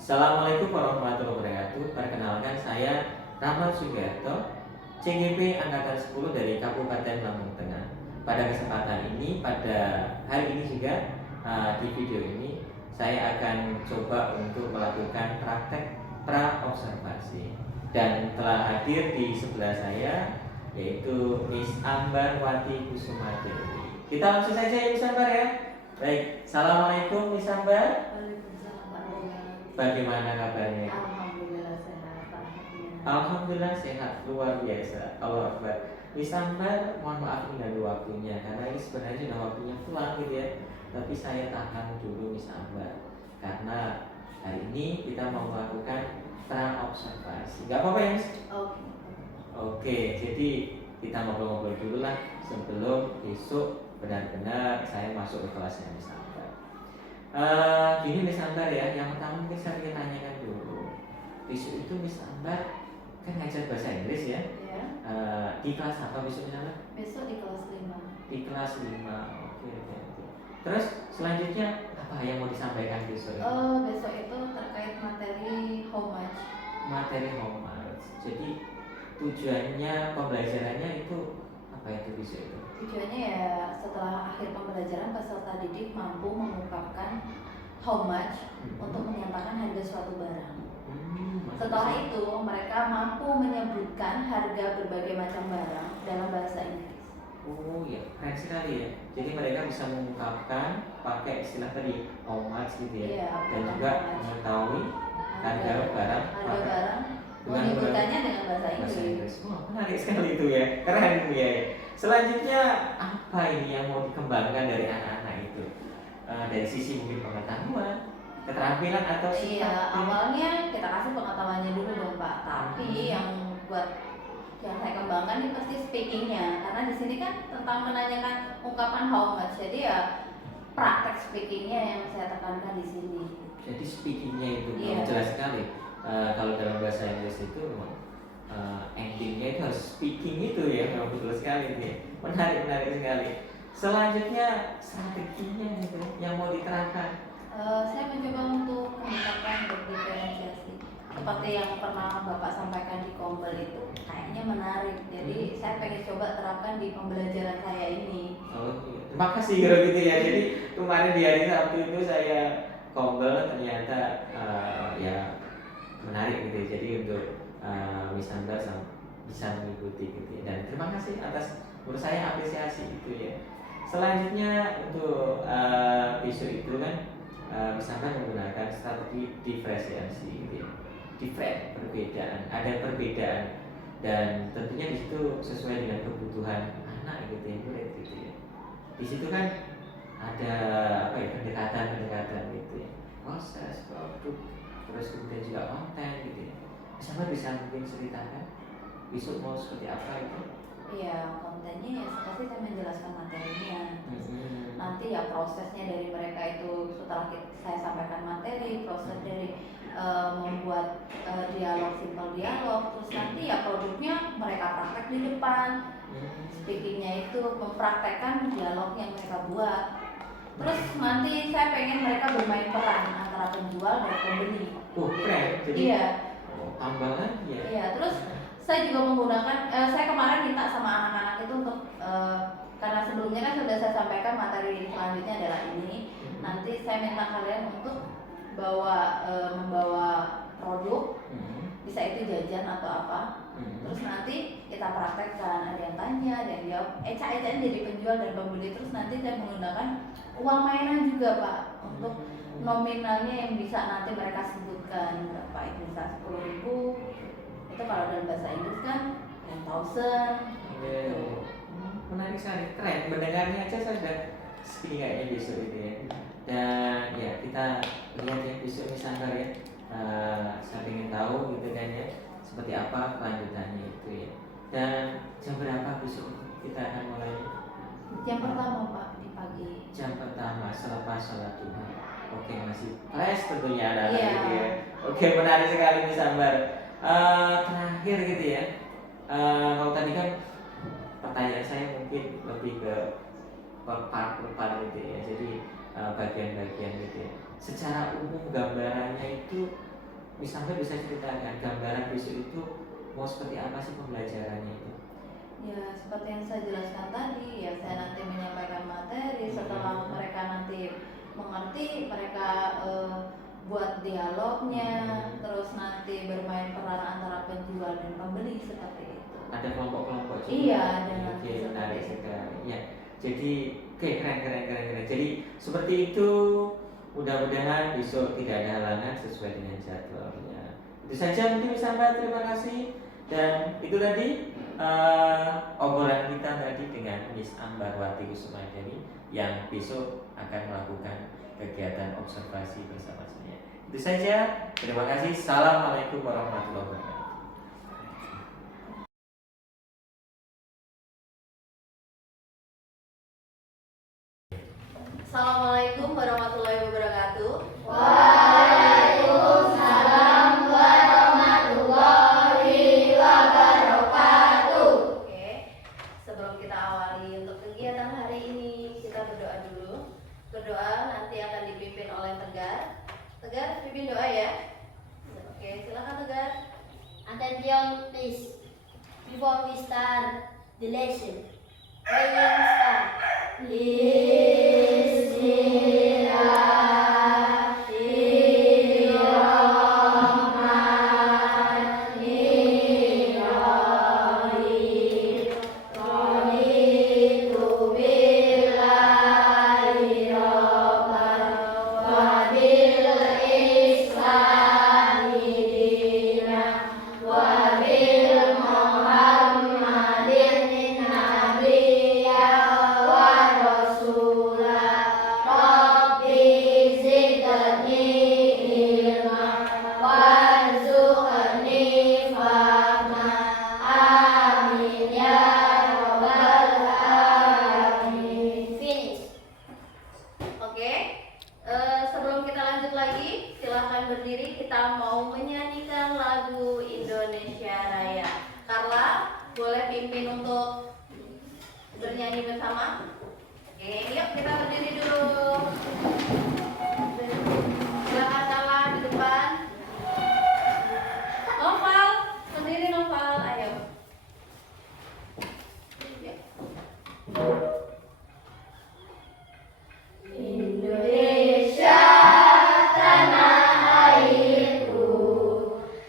Assalamualaikum warahmatullahi wabarakatuh. Perkenalkan saya Rahmat Sugiarto, CGP Angkatan 10 dari Kabupaten Lampung Tengah. Pada kesempatan ini, pada hari ini juga di video ini saya akan coba untuk melakukan praktek pra-observasi. Dan telah hadir di sebelah saya yaitu Miss Ambar Wati Kusumadewi. Kita langsung saja ya Miss Ambar ya. Baik, Assalamualaikum Miss Ambar. Waalaikumsalam warahmatullahi. Bagaimana kabarnya? Alhamdulillah sehat, Alhamdulillah. Alhamdulillah sehat, luar biasa. Allah Akbar. Miss Ambar, mohon maaf mengganggu waktunya karena ini sebenarnya sudah waktunya pulang gitu ya. Tapi saya tahan dulu Miss Ambar karena hari ini kita mau melakukan pra-observasi. Gak apa-apa ya Miss? Oke. Oke, jadi kita ngobrol-ngobrol dulu lah sebelum besok benar-benar saya masuk ke kelasnya Miss Ambar. Gini Miss Ambar ya, yang pertama mungkin saya ingin tanyakan dulu. Besok itu Miss Ambar kan ngajar bahasa Inggris ya? Ya. Di kelas apa besok Miss Ambar? Besok di kelas 5. Di kelas 5. Oke. Terus selanjutnya apa yang mau disampaikan besok itu? Besok itu terkait materi how much. Materi homework. Jadi tujuannya pembelajarannya itu apa itu besok itu? Tujuannya ya setelah akhir pembelajaran peserta didik mampu mengungkapkan how much untuk menyatakan harga suatu barang. Setelah itu mereka mampu menyebutkan harga berbagai macam barang dalam bahasa Inggris. Oh ya, keren sekali ya. Jadi mereka bisa mengungkapkan pakai istilah tadi how much gitu ya, Iya, dan juga mengetahui harga barang menyebutkannya dengan bahasa bahasa Inggris. Inggris. Wah, menarik sekali itu ya, keren ya. Selanjutnya apa ini yang mau dikembangkan dari anak-anak itu? Dari sisi mungkin pengetahuan, keterampilan atau sifat? Iya, awalnya kita kasih pengetahuannya dulu dong Pak. Tapi yang saya kembangkan ini pasti speakingnya, karena di sini kan tentang menanyakan ungkapan how much. Jadi ya praktek speakingnya yang saya tekankan di sini. Jadi speakingnya itu Iya. jelas sekali. Kalau dalam bahasa Inggris itu memang endingnya itu harus speaking itu ya, memang betul sekali itu ya. Menarik sekali. Selanjutnya strateginya itu yang mau diterapkan. Saya mencoba untuk menetapkan berdiferensiasi seperti yang pernah Bapak sampaikan di Kombel itu kayaknya menarik. Jadi saya pengen coba terapkan di pembelajaran saya ini. Oh iya. Terima kasih kalau gitu ya. Jadi kemarin di hari Sabtu itu saya Kombel ternyata ya menarik gitu ya. Jadi untuk Miss Ambar bisa mengikuti gitu ya. Dan terima kasih atas menurut saya apresiasi itu ya. Selanjutnya untuk besok itu kan Miss Ambar menggunakan strategi diferensiasi gitu ya. Different, perbedaan, ada perbedaan dan tentunya di situ sesuai dengan kebutuhan anak gitu ya, murid gitu ya. Di situ kan ada apa ya, pendekatan gitu ya, proses, produk, terus kemudian juga konten gitu ya. Sama bisa mungkin ceritakan besok mau seperti apa itu? Iya, kontennya ya pasti saya menjelaskan materinya. Nanti ya prosesnya dari mereka itu setelah saya sampaikan materi, proses dari membuat simple dialog, terus nanti ya produknya mereka praktek di depan. Speakingnya itu mempraktekkan dialog yang mereka buat. Terus nanti saya pengen mereka bermain peran antara penjual dan pembeli. Keren. Jadi iya. Tambahan ya. Iya, terus saya juga menggunakan saya kemarin minta sama anak-anak itu untuk karena sebelumnya kan sudah saya sampaikan materi selanjutnya adalah ini. Nanti saya minta kalian untuk membawa produk, bisa itu jajan atau apa. Terus nanti kita praktekkan, ada yang tanya, ada yang jawab, ecak-ecakan jadi penjual dan pembeli. Terus nanti saya menggunakan uang mainan juga Pak, untuk nominalnya yang bisa nanti mereka sebutkan berapa itu, bisa 10.000. Itu kalau dalam bahasa Inggris kan 10.000. Menarik sekali, keren. Mendengarnya aja saya sudah sepi kayaknya besok itu ya. Dan ya kita lihat ya besok Miss Ambar ya. Saya ingin tahu gitu kan ya, seperti apa kelanjutannya itu ya. Dan jam berapa besok kita akan mulai? Jam pertama Pak, di pagi. Jam pertama selepas sholat duha. Oke, masih fresh tentunya anak-anak gitu ya. Oke, menarik sekali Miss Ambar. Terakhir gitu ya. Kalau tadi kan pertanyaan saya mungkin lebih ke part gitu ya. Jadi bagian-bagian gitu ya. Secara umum gambarannya itu misalnya bisa ceritakan gambaran besok itu mau seperti apa sih pembelajarannya itu? Ya seperti yang saya jelaskan tadi, ya saya nanti menyampaikan materi, setelah mereka nanti mengerti, mereka buat dialognya, terus nanti bermain peran antara penjual dan pembeli seperti itu. Ada kelompok-kelompok juga. Iya, ada nanti Oke, menarik seperti itu. sekali. Ya, jadi oke, keren. Jadi seperti itu. Mudah-mudahan besok tidak ada halangan sesuai dengan jadwalnya. Itu saja mungkin Mbak, terima kasih. Dan itu tadi obrolan kita tadi dengan Miss Ambarwati Kusumadani yang besok akan melakukan kegiatan observasi bersama saya. Itu saja. Terima kasih. Assalamualaikum warahmatullahi wabarakatuh. Assalamualaikum warahmatullahi wabarakatuh. Waalaikumsalam warahmatullahi wabarakatuh. Oke, sebelum kita awali untuk kegiatan hari ini, kita berdoa dulu. Berdoa nanti akan dipimpin oleh Tegar. Tegar, pimpin doa ya. Oke, silakan Tegar. Attention please. Before we start the lesson, playing start. Sebelum kita lanjut lagi, silahkan berdiri. Kita mau menyanyikan lagu Indonesia Raya. Carla, boleh pimpin untuk bernyanyi bersama? Oke, yuk kita berdiri dulu. Silakan Carla di depan. Noval, berdiri Noval, ayo. Indonesia tanah airku,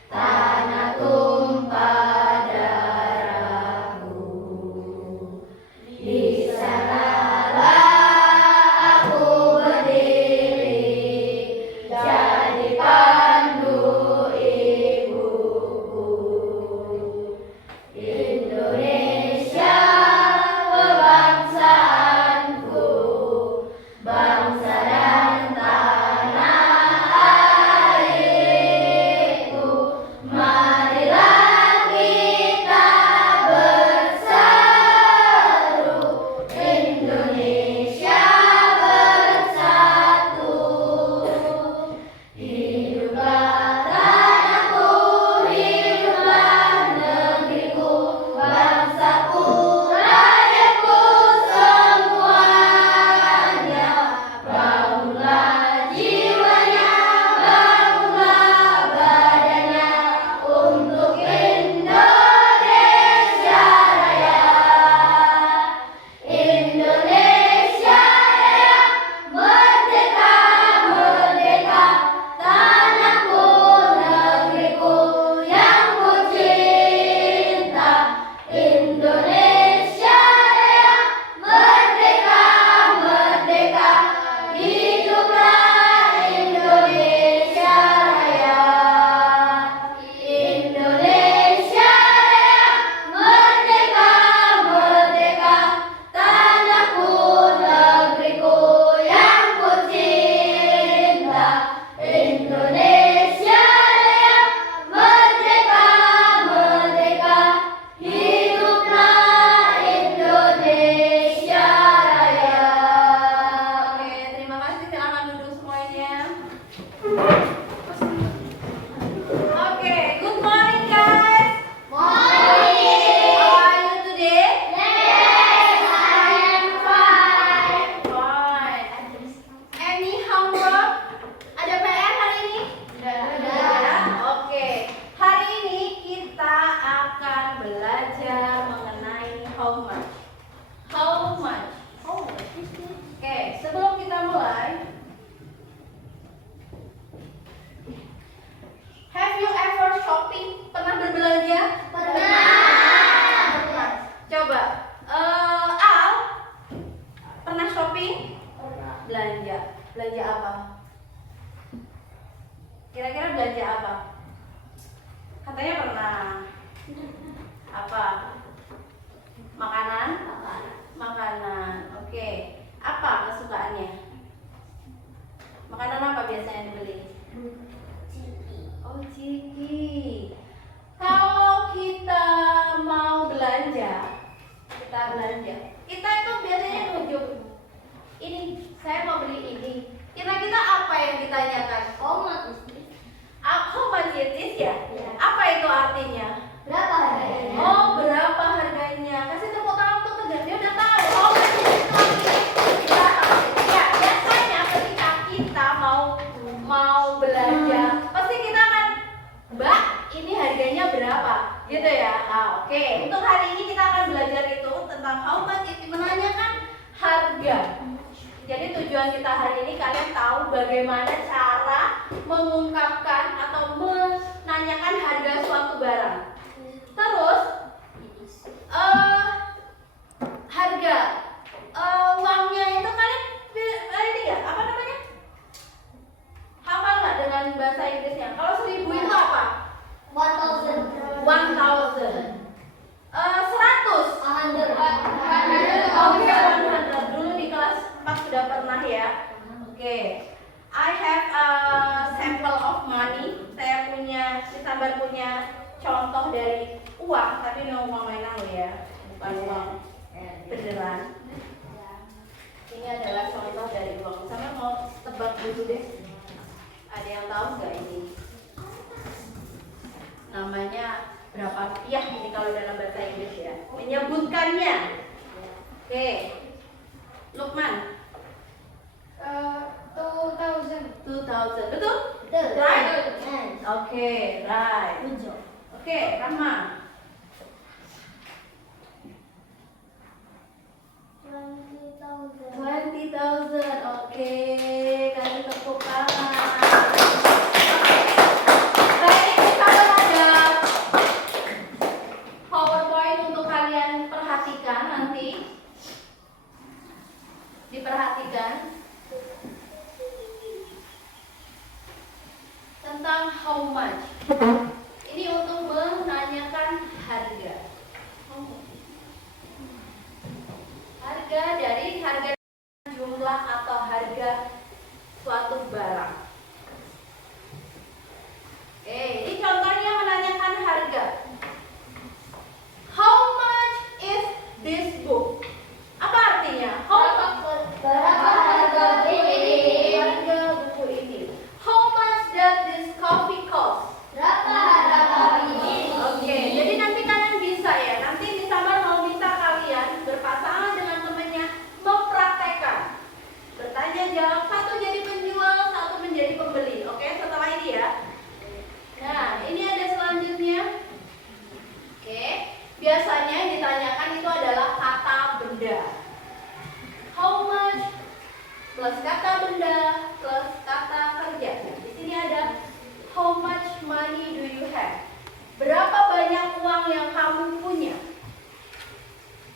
tanah tumpah darahku. Di sanalah belajar mengenai how much. How much? Oke, sebelum kita mulai, have you ever shopping? Pernah berbelanja? Pernah. Coba, Al, pernah shopping? Belanja apa? Kira-kira belanja apa? Katanya pernah. Apa? Makanan? Makanan. Oke. Apa kesukaannya? Makanan apa biasanya dibeli? Oh, ciki. Kalau kita mau belanja, kita itu biasanya menuju ini. Saya mau beli ini. Kira-kira apa yang ditanyakan? How much is this? How much it is ya? Ya. Apa itu artinya? Berapa harganya? Oh, berapa harganya? Kasih tepuk tangan untuk tegar. Dia udah tahu. How much it is itu artinya. Ya, biasanya ketika kita mau belanja, pasti kita akan, Mbak, ini harganya berapa? Gitu ya. Nah, oke. Untuk hari ini kita akan belajar itu tentang how much it is, menanyakan harga. Jadi tujuan kita hari ini kalian tahu bagaimana cara mengungkapkan atau menanyakan harga suatu barang. Terus harga uangnya itu kalian ini ya, apa namanya? Hafal nggak dengan bahasa Inggrisnya? Kalau 1000 itu apa? 1000. 1000. 100. 100. Oke, 100. Dulu di kelas 4 sudah pernah ya. Oke. I have a sample of money. Saya punya, Sabar punya contoh dari uang, tapi ini uang mainan loh ya, bukan uang beneran. Ini adalah contoh dari uang. Sama mau tebak dulu deh. Ada yang tahu nggak ini? Namanya berapa rupiah ini kalau dalam bahasa Inggris ya? Menyebutkannya. Oke. Lukman. 2000. 2000. Betul? Betul. Right. Yes. Oke, right. Oke, Rahma. 20,000. 20,000. Oke, kasih tepuk tangan. Baik, kita ada PowerPoint untuk kalian perhatikan nanti. Diperhatikan tentang how much. Ini untuk menanyakan harga. Harga dari harga jumlah atau harga suatu barang. Oke, ini contohnya menanyakan harga. How much is this book? Apa artinya? Berapa harga buku ini? Harga buku ini. How much does this coffee cost? Berapa harga kopi ini? Oke, jadi nanti kalian bisa ya. Nanti Sabar mau minta kalian berpasangan dengan temannya mempraktekkan. Bertanya jawab, satu jadi penjual, satu menjadi pembeli. Oke, setelah ini ya. Nah, ini ada selanjutnya. Oke, biasanya yang ditanyakan itu adalah kata benda. How much plus kata benda plus kata kerja. Di sini ada how much money do you have? Berapa banyak uang yang kamu punya?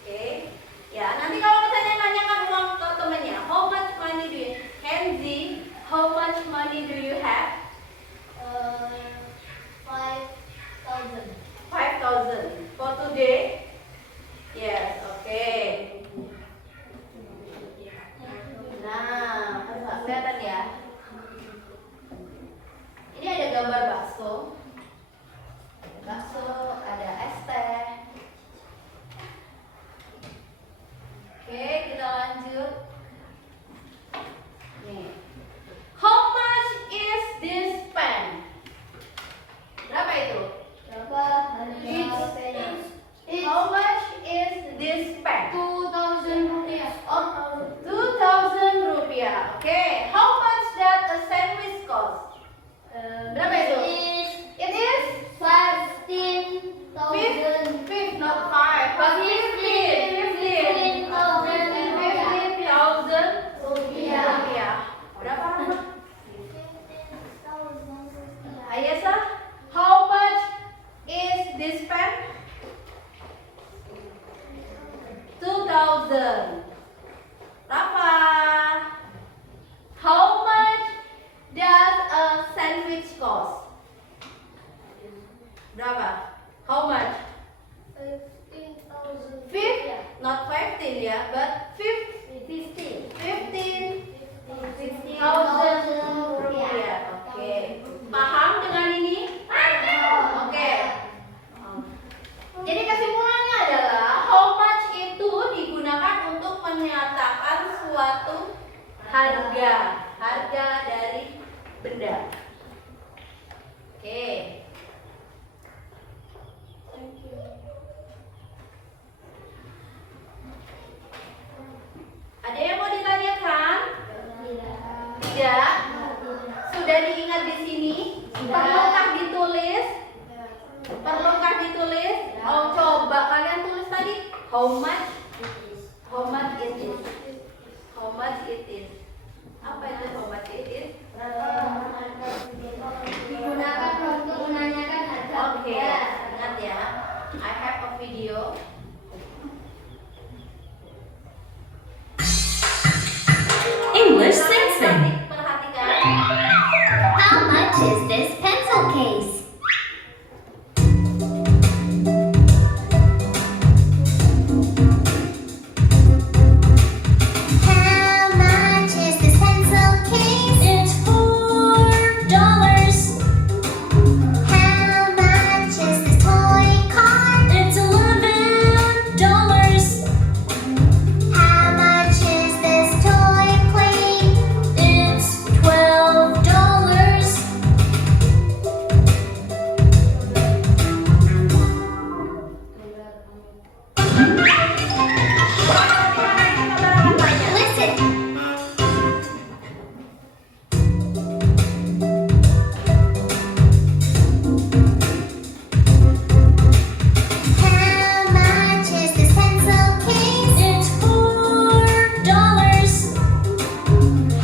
Oke. Ya, nanti kalau misalnya nanyakan uang ke temannya, how much money do you have? Kenzi, how much money do you have? 5,000. 5,000 for today. Yes, oke. Nah, kelihatan ya. Ini ada gambar bakso. Bakso, ada es teh. Oke, kita lanjut. Nih. How much is this pen? Berapa itu? Berapa harga pena? How much is this this pen? 2,000. Rafa, how much does a sandwich cost? Berapa? How much? 15,000. Not 15 ya, but 15,000 rupiah. Oke. Paham dengan ini? Oke. Jadi kesimpulannya adalah how much itu digunakan untuk menyatakan suatu harga dari benda. Oke. Ada yang mau ditanyakan? Tidak. Sudah diingat di sini? Perlukah ditulis? Oh, coba kalian tulis tadi. How much it is? How much it is? Apa itu how much it is? Digunakan untuk menanyakan harga. Oke, ingat ya. I have a video. English Sing Sing. Perhatikan. How much is this pencil case? How much is this pencil case? It's $4. How much is this toy car? It's $11. How much is this toy plane? It's $12. Listen. How much is this pencil case? It's $4.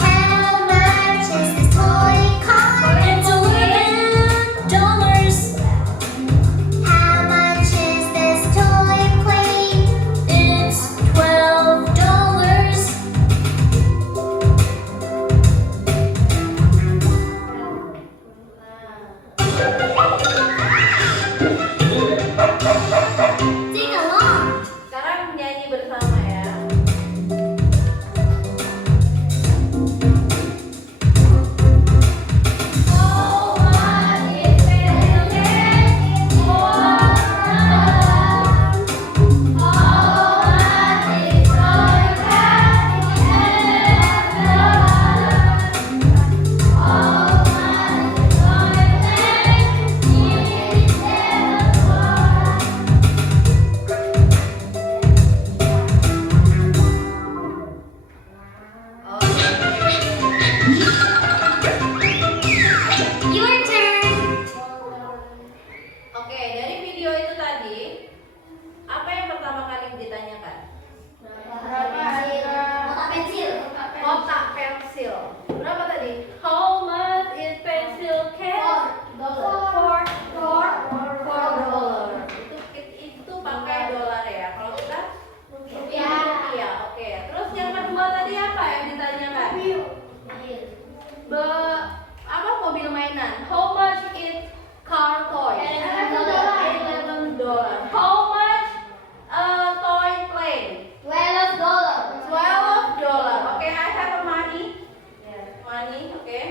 How much is this toy car? It's $11. How much is this toy plane? It's $12. Sing along. Sekarang nyanyi bersama ya. How much is pencil case? How much is toy car? How much is toy Your turn. Oke, dari video itu tadi, apa yang pertama kali ditanyakan? Kotak pensil. Kotak pensil. Berapa tadi? How much is pencil case? $4. Itu pakai dolar ya. Kalau kita rupiah. Oke. Terus yang kedua tadi apa yang ditanyakan? Apa mobil mainan? How much is car toy? $11. How much toy plane? $12. Oke, I have a money. Money, oke.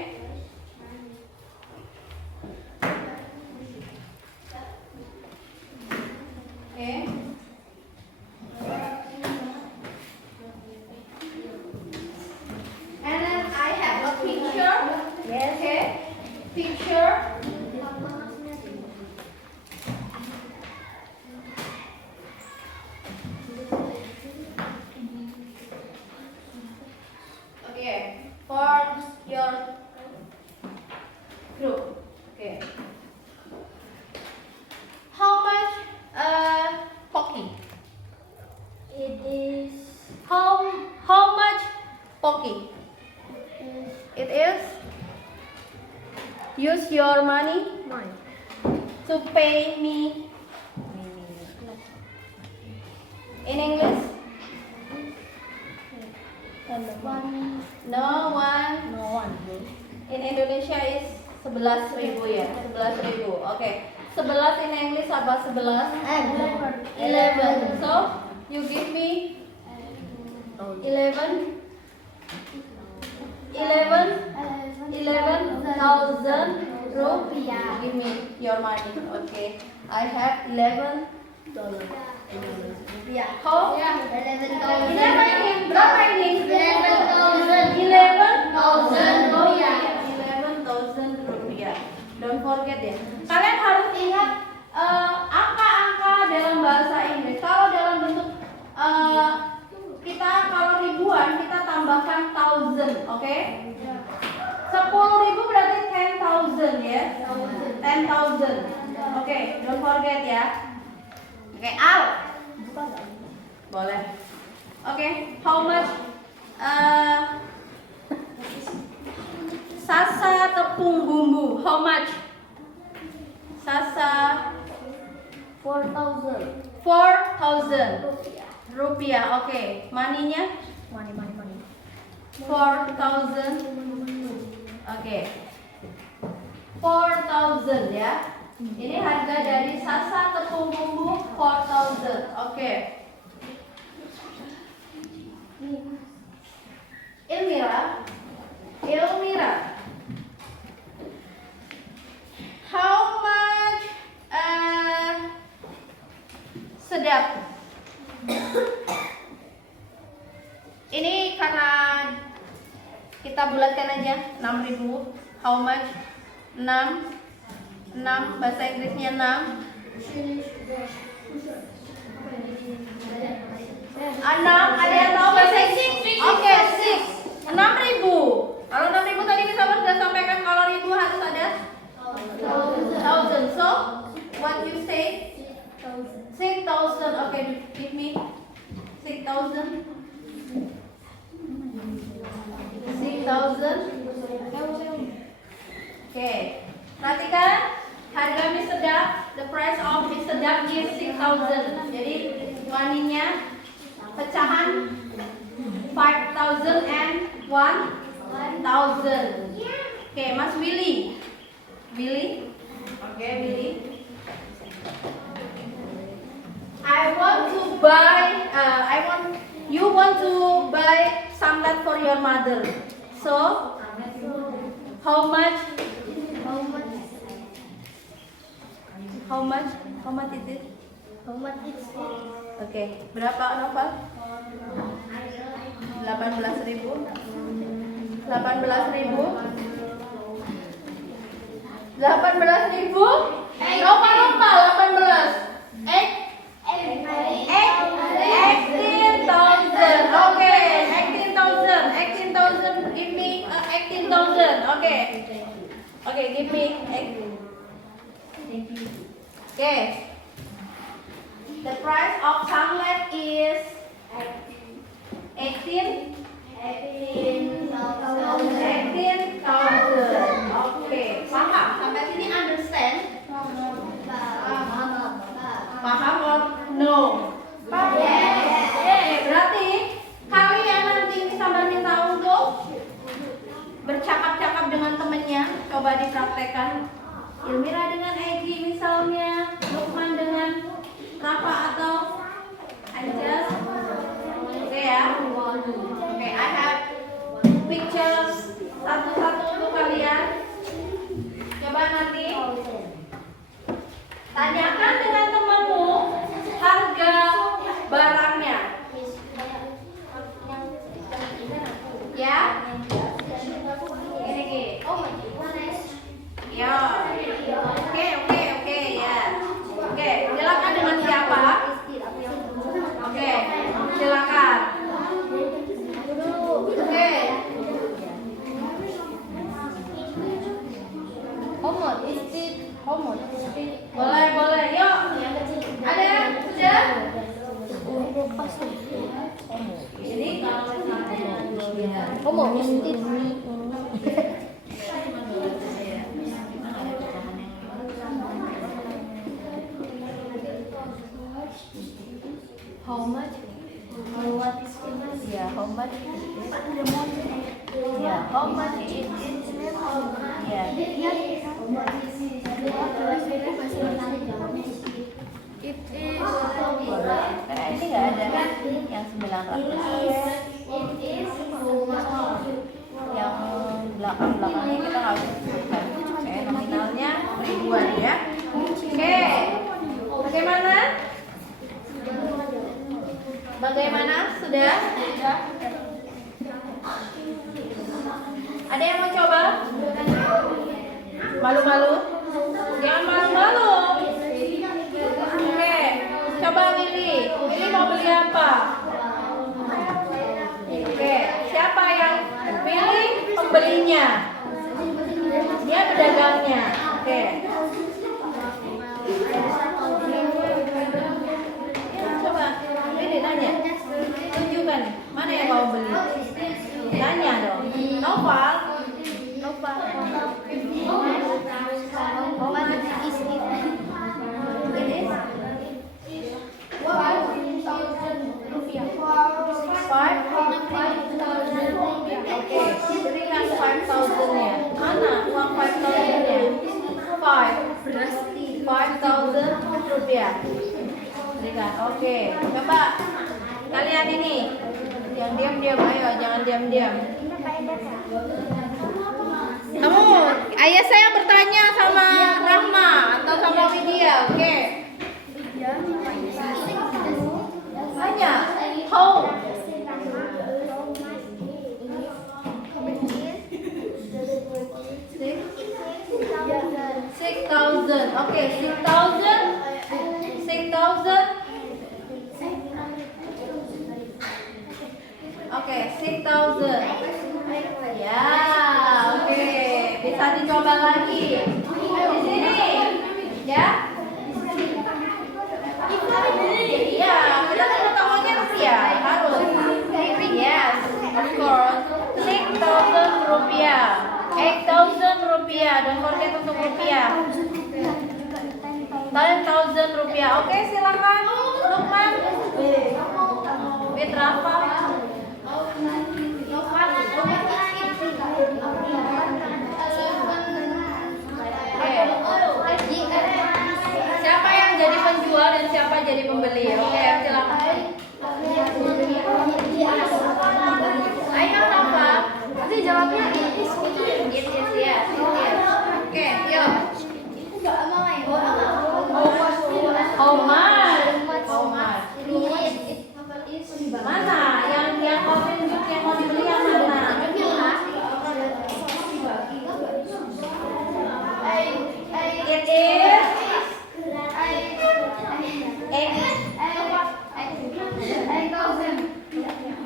Oke. And then I have a picture. Okay. Picture. Okay. For your group. Okay. How much Pocky? It is How much Pocky? It is. Use your money to pay me Indonesia is 11.000 ya, 11.000. Oke. 11 in English apa 11? 11. So, you give me 11 11,000 rupiah. Give me your money. Okay. I have 11 rupiah. How? 11,000. Berapa ini? 11,000 rupiah. 11,000 rupiah. Don't forget ya. Kalian harus ingat angka-angka dalam bahasa Inggris. Kalau dalam bentuk kita kalau ribuan kita tambahkan thousand, oke? 10.000 berarti 10,000 ya. 10,000. Oke, don't forget ya. Oke, Al. Boleh. Oke, how much? Sasa tepung bumbu. How much? Sasa 4,000 rupiah. Oke, maninya? 4,000. Oke. 4,000 ya. Ini harga dari sasa tepung bumbu 4,000. Oke. Ilmira. How much sedap? Ini karena kita bulatkan aja 6.000. How much? 6 bahasa Inggrisnya 6. 6 ada yang tahu bahasa Inggris? Oke, 6. 6.000. Kalau 6.000 tadi kita sudah sampaikan kalau ribu harus ada 1,000. So, what you say? 6,000. Okay, give me 6,000. 6,000. Okay. Perhatikan harga mie sedap. The price of mie sedap is 6,000. Jadi maninya pecahan 5,000 and 1,000. Okay, Mas Willy. Okay, Willy. You want to buy samlat for your mother. So, how much? How much is it? Okay, berapa Nopal? 18.000. 18.000. Nopal 18. 18,000. Okay, 18,000. Give me 18,000. Okay, give me. Okay. The price of samlet is 18,000. Okay, paham? Sampai sini understand? Paham or no? Yes. Berarti kalian nanti bisa minta untuk bercakap-cakap dengan temennya. Coba dipraktekkan. Ilmira dengan Egi misalnya, Lukman dengan Rafa atau Anjas. Oke ya. Oke, I have pictures satu-satu untuk kalian. Coba nanti tanyakan dengan temanmu harga barangnya. Ya. Gini. Ya. Oke, ya. Oke, silakan dengan siapa? Oke, silakan. Oke. Boleh. Yuk. Ada yang sudah? Ini kalau how much? Yeah, how much is it? Yeah, how much is it? Ya. Karena ini nggak ada yang 900. Yang belakang-belakangnya kita nggak bisa sebutkan. Oke, nominalnya ribuan ya. Oke, bagaimana? Bagaimana? Sudah? Ada yang mau coba? Malu-malu? Jangan malu-malu. Oke, coba Willy. Willy mau beli apa? Oke, siapa yang pilih pembelinya? Dia pedagangnya. Oke. Coba, ini nanya. Tunjukkan, mana yang mau beli? Tanya dong. Noval. Oke, berikan 5,000-nya. Mana uang 5,000-nya? 5,000 rupiah. Berikan. Oke, coba kalian ini. Yang diam-diam, ayo, jangan diam-diam. Kamu, ayah saya bertanya sama Rahma atau sama Widya, oke? Tanya, how? 6,000. Oke, 6,000. Oke, 6,000. Ya, oke. Bisa dicoba lagi. Di sini. Ya. Iya, kita pengetahuannya rupiah. Harus. Yes, of course. 6,000 rupiah. 8,000 rupiah. Don't forget untuk rupiah. 10,000 rupiah. Oke, silakan. Lukman. With Rafa. Siapa yang jadi penjual dan siapa jadi pembeli? Oke, silakan. Ayo Rafa. Nanti jawabnya Yes. Oke, yuk. How much? Mana? Yang mau tunjuk yang mau dibeli yang mana? It is 8,000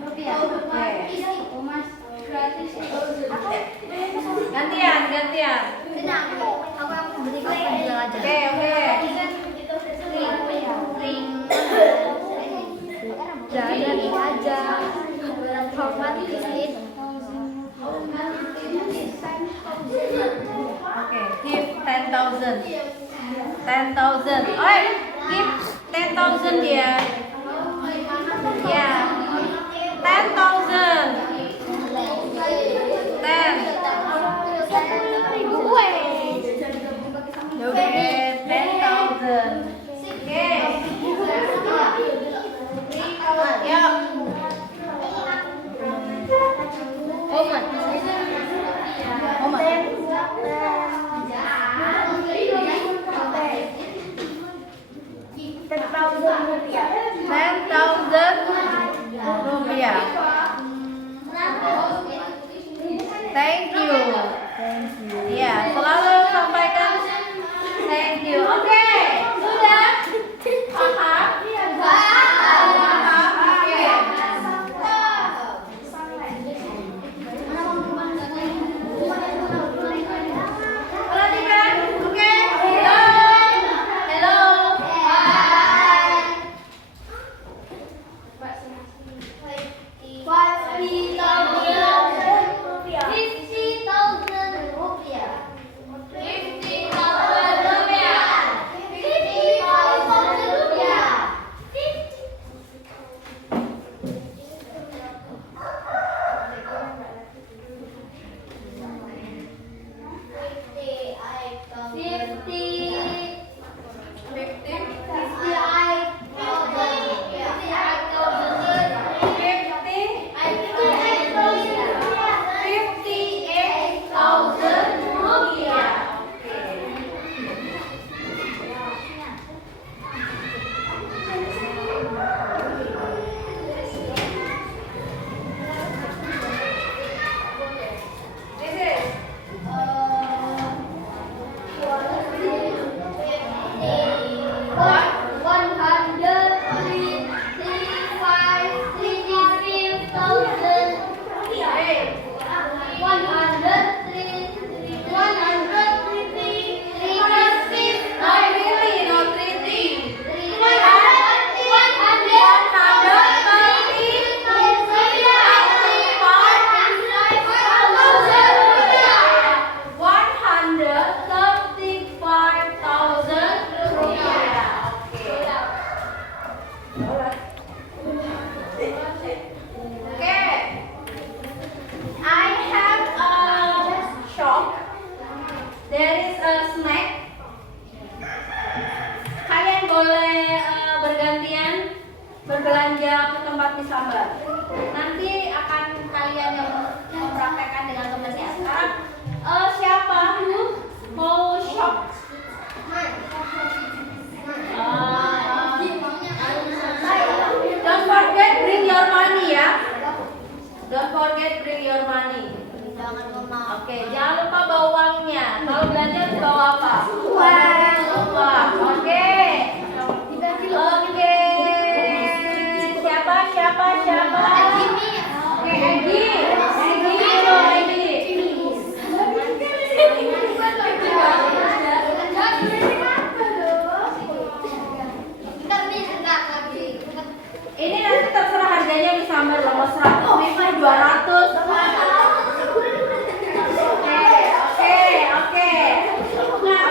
rupiah. Gantian. Aku berikan penjual aja. Oke. Jadi aja. Hormat bisnis. Oke, give 10,000. 10,000. Oh, give 10,000 dia. Ya. 10,000. 10. Oke, 10,000. Oke. Yuk. Hormat. Rupiah. 10,000 rupiah. Thank you. Ya, selalu sampaikan thank you. Oke, sudah? Paham? Paham? Oke. Perhatikan, oke? Hello. Okay. I have a shop. There is a snack. Kalian boleh bergantian berbelanja ke tempat disambar. Nanti akan kalian yang mempraktekkan dengan temannya. Sekarang siapa mau shop? Don't forget bring your money ya. Don't forget bring your money. Oke, jangan lupa bawa uangnya. Kalau belanja bawa apa? Uang. Oke. Oke. Siapa? Oke, Egi. Ini nanti terserah harganya disambar loh, 100, 200.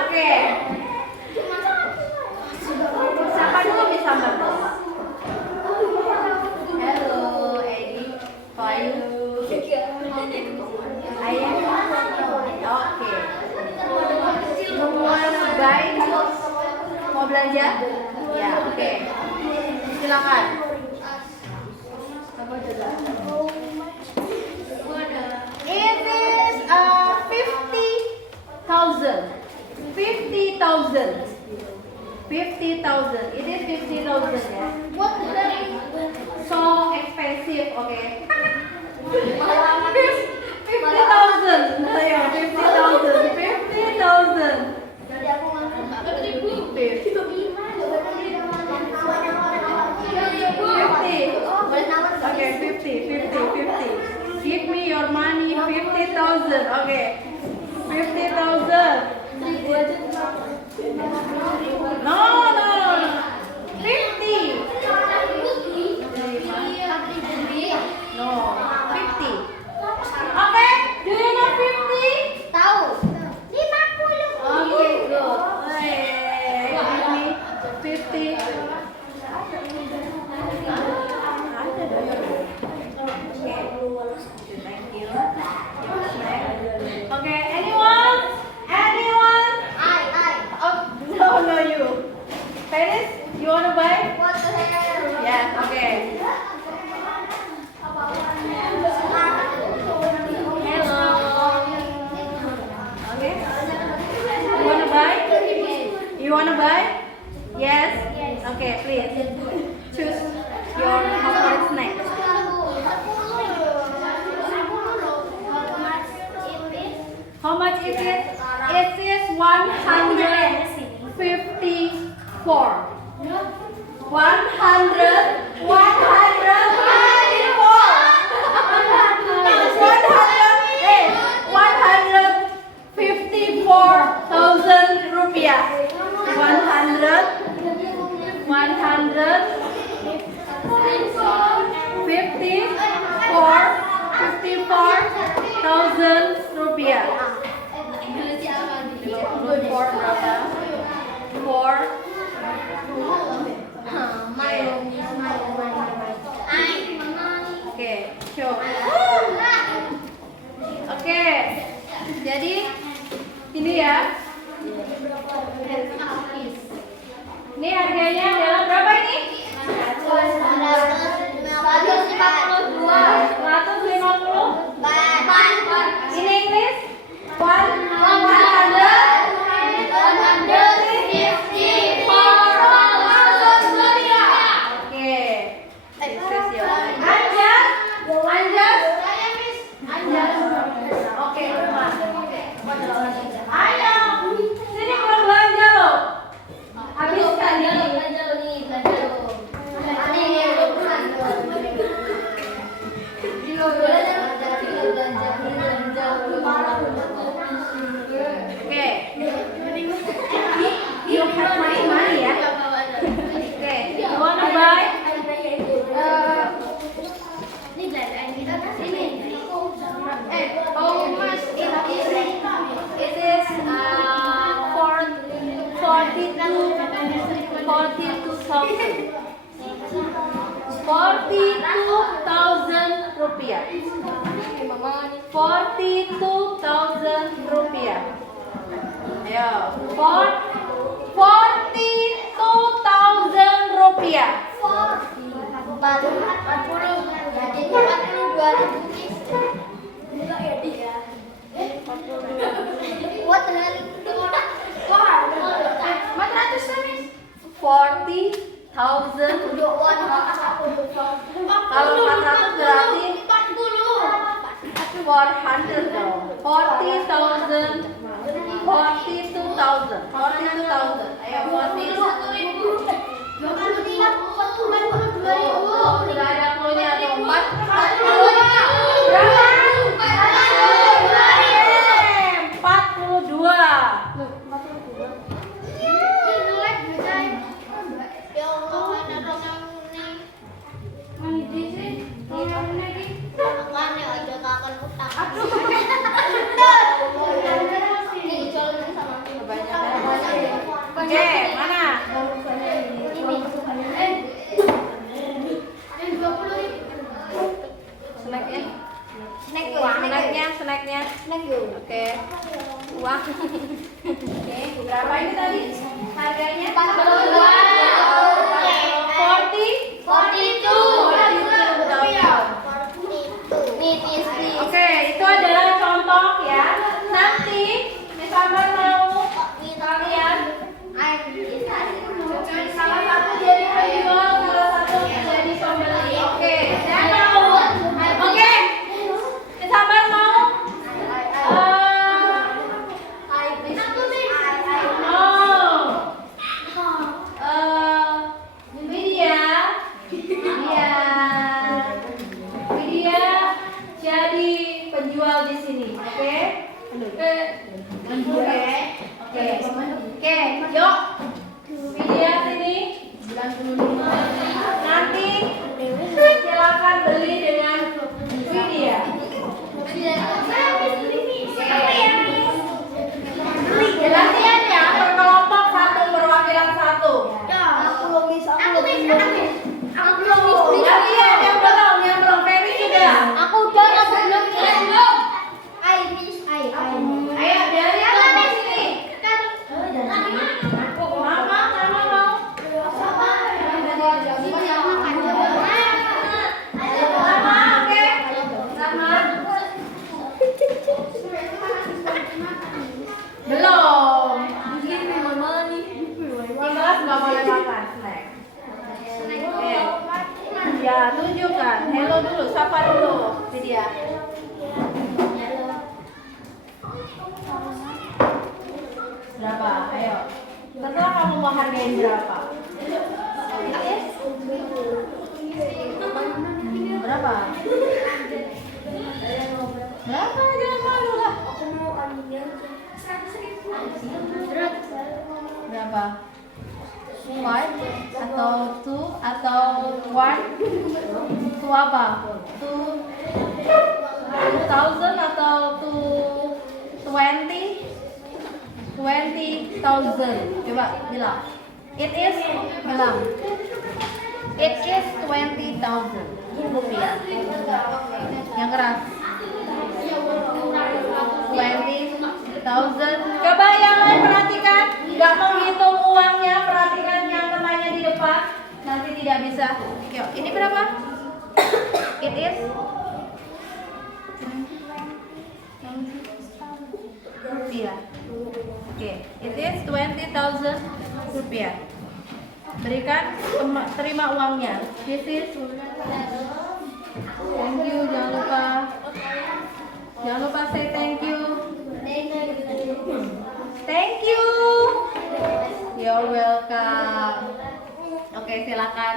Oke. Siapa dulu disambar dong? Hello, Edi. Fayu. Ayah. Oke. Baik. Mau belanja? Ya, oke. Silakan. It is 50,000. 50,000. It is 50,000 ya. So expensive, okay. 50,000. Ya, 50,000. 50,000. Okay, 50. Give me your money, 50,000. Okay, 50,000. No. 50. No, 50. Okay, do you know 50? Okay, good. Give me 50. Okay, anyone? Oh, no, you. Paris, you want to buy? Yeah, okay. Hello. Okay. You want to buy? Yes? Okay, please. Choose your favorite snack. How much is it? It is 154. 154,000 rupiah. 54,000 rupiah. For berapa? For Oke, show. Oke, jadi ini ya. Ini harganya adalah berapa ini? 150. In English? 42,000. 42.000 rupiah. 42.000 rupiah. Ayo, 42.000 rupiah. 40 jadi 42.000. Enggak ya dia. 40. What the hell? Wah, 400 Miss. 40.000. Kalau 400 berarti 400 dong. 40.000. 42.000. 42.000. Ayo 42.000. Oh, sudah ada punya tuh. 42. Oke, mana? Snacknya. Oke. Uang. Oke, berapa ini tadi? Harganya? 42.000. Oke, itu adalah contoh ya. Nanti Miss Ambar mau kalian salah satu jadi penjual, salah satu jadi pembeli. Oke, saya mau. Oke, Miss Ambar mau. Widya jadi penjual di sini, oke? Oke, yuk. Widya sini. Nanti silakan beli dengan Widya. Latihan ya, berkelompok satu, perwakilan satu. Latihan yang belum, Ferry sudah. Ayo, dari kelompok sini. Mama mau. Sama, oke. Sama. Belum. Kelas nggak boleh makan snack. Oke. Ya, tunjukkan. Hello dulu, sapa dulu. Widya. Berapa? Ayo. Terserah kamu mau hargain berapa. Berapa? Berapa? Jangan malu lah. Berapa? 5 atau 2 atau 1? Itu apa? 2,000 atau 20,000? Coba bilang. It is 20,000 rupiah. Yang keras. 20,000. Coba yang lain perhatikan. Gak menghitung uangnya, perhatikan yang temannya di depan. Nanti tidak bisa. Yuk, ini berapa? It is rupiah. Oke, it is 20,000 rupiah. Berikan, terima uangnya. This is. Thank you, jangan lupa say thank you. Thank you. You're welcome. Oke, silakan.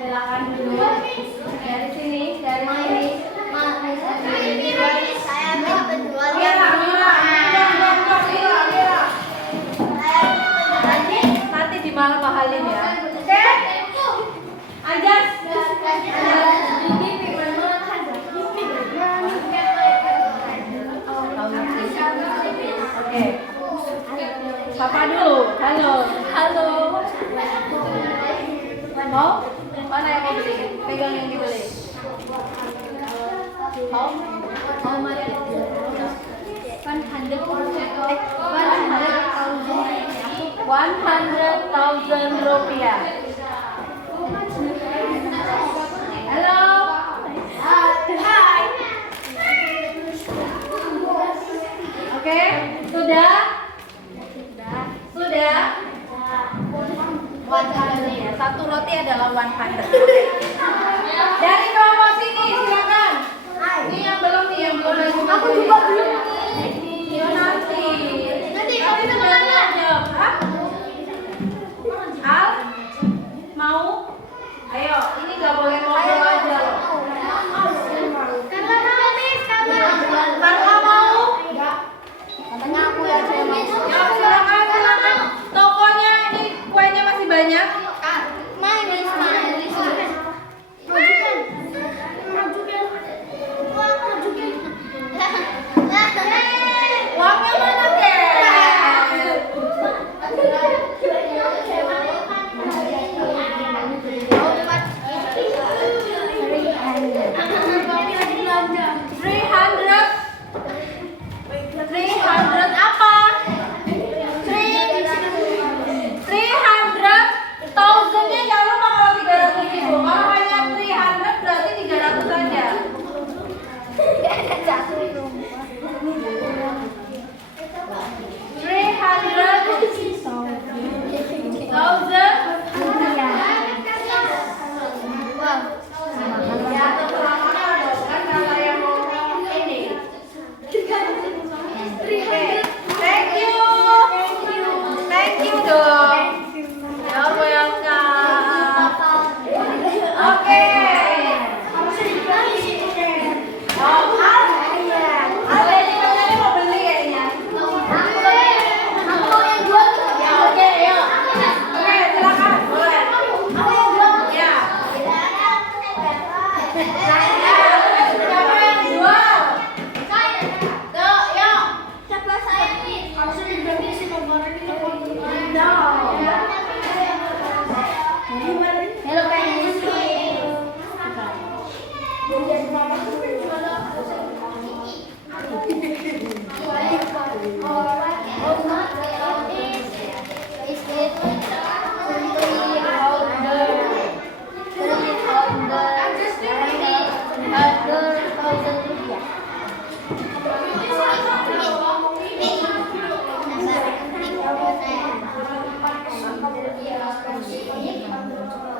Silakan dulu. Dari sini. Nanti di malam mahalin ya. Oke? Anjas. Oke. Sapa dulu. Halo. Mau? Mana yang mau beli? Pegang yang dibeli. Mau? Mau mana? 100,000 rupiah. Halo. Hai. Oke, sudah? Sudah? 100 ya. Satu roti adalah 100. Dari kelompok sini silakan. Ini yang belum nih, yang belum lagi. Aku juga belum. Nanti. Nanti kamu sebenarnya. Hah? Al? Mau? Ayo, ini nggak boleh ngobrol aja loh. Karena mau? Katanya aku ya saya mau. Ya silakan, silakan. Tokonya ini kuenya masih banyak. Manis. Uangnya mana, Ken? Apa? 300,000-nya jangan lupa kalau 300.000. Kalau hanya 300 berarti 300 saja. 300,000. Ya, terserah kakak dong, kan kakak yang mau ini. Thank you dong. You're welcome. Oke. Oh, ada yang mau beli kayaknya. Ya, oke, yuk. Oke, silakan. Boleh. Ya. Siapa yang jual? Tuh, yuk. Hello guys.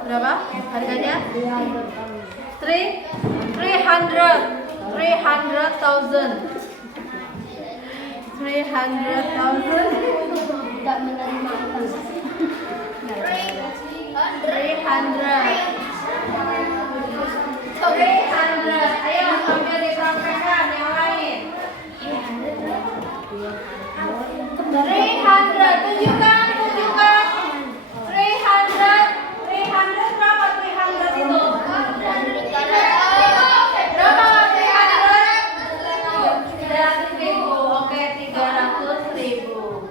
Berapa harganya? 300,000. Tidak menerima utang. 300. Ayo sambil dipraktekkan yang lain. 300. Tunjukkan. 300 berapa 300 itu? Berapa 300? 300.000. Oke, 300.000.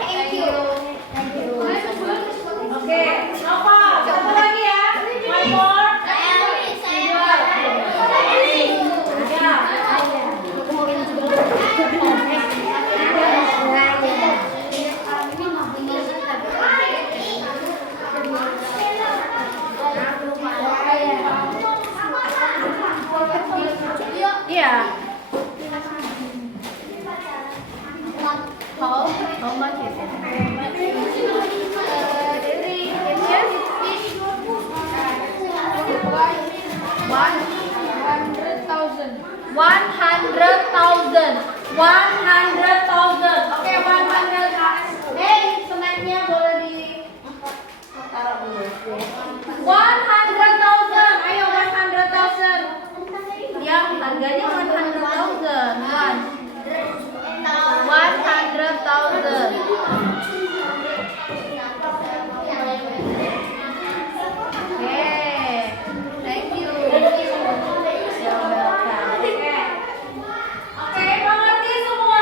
Thank you. Oke, Nova, satu lagi ya. One more. Iya. How much is it? 100,000. Oke, 100. Hey, snacknya boleh di taruh dulu. 100,000. Ayo 100,000. Ya, harganya 100,000. 100,000. Oke, thank you. You're welcome. Oke, mengerti semua?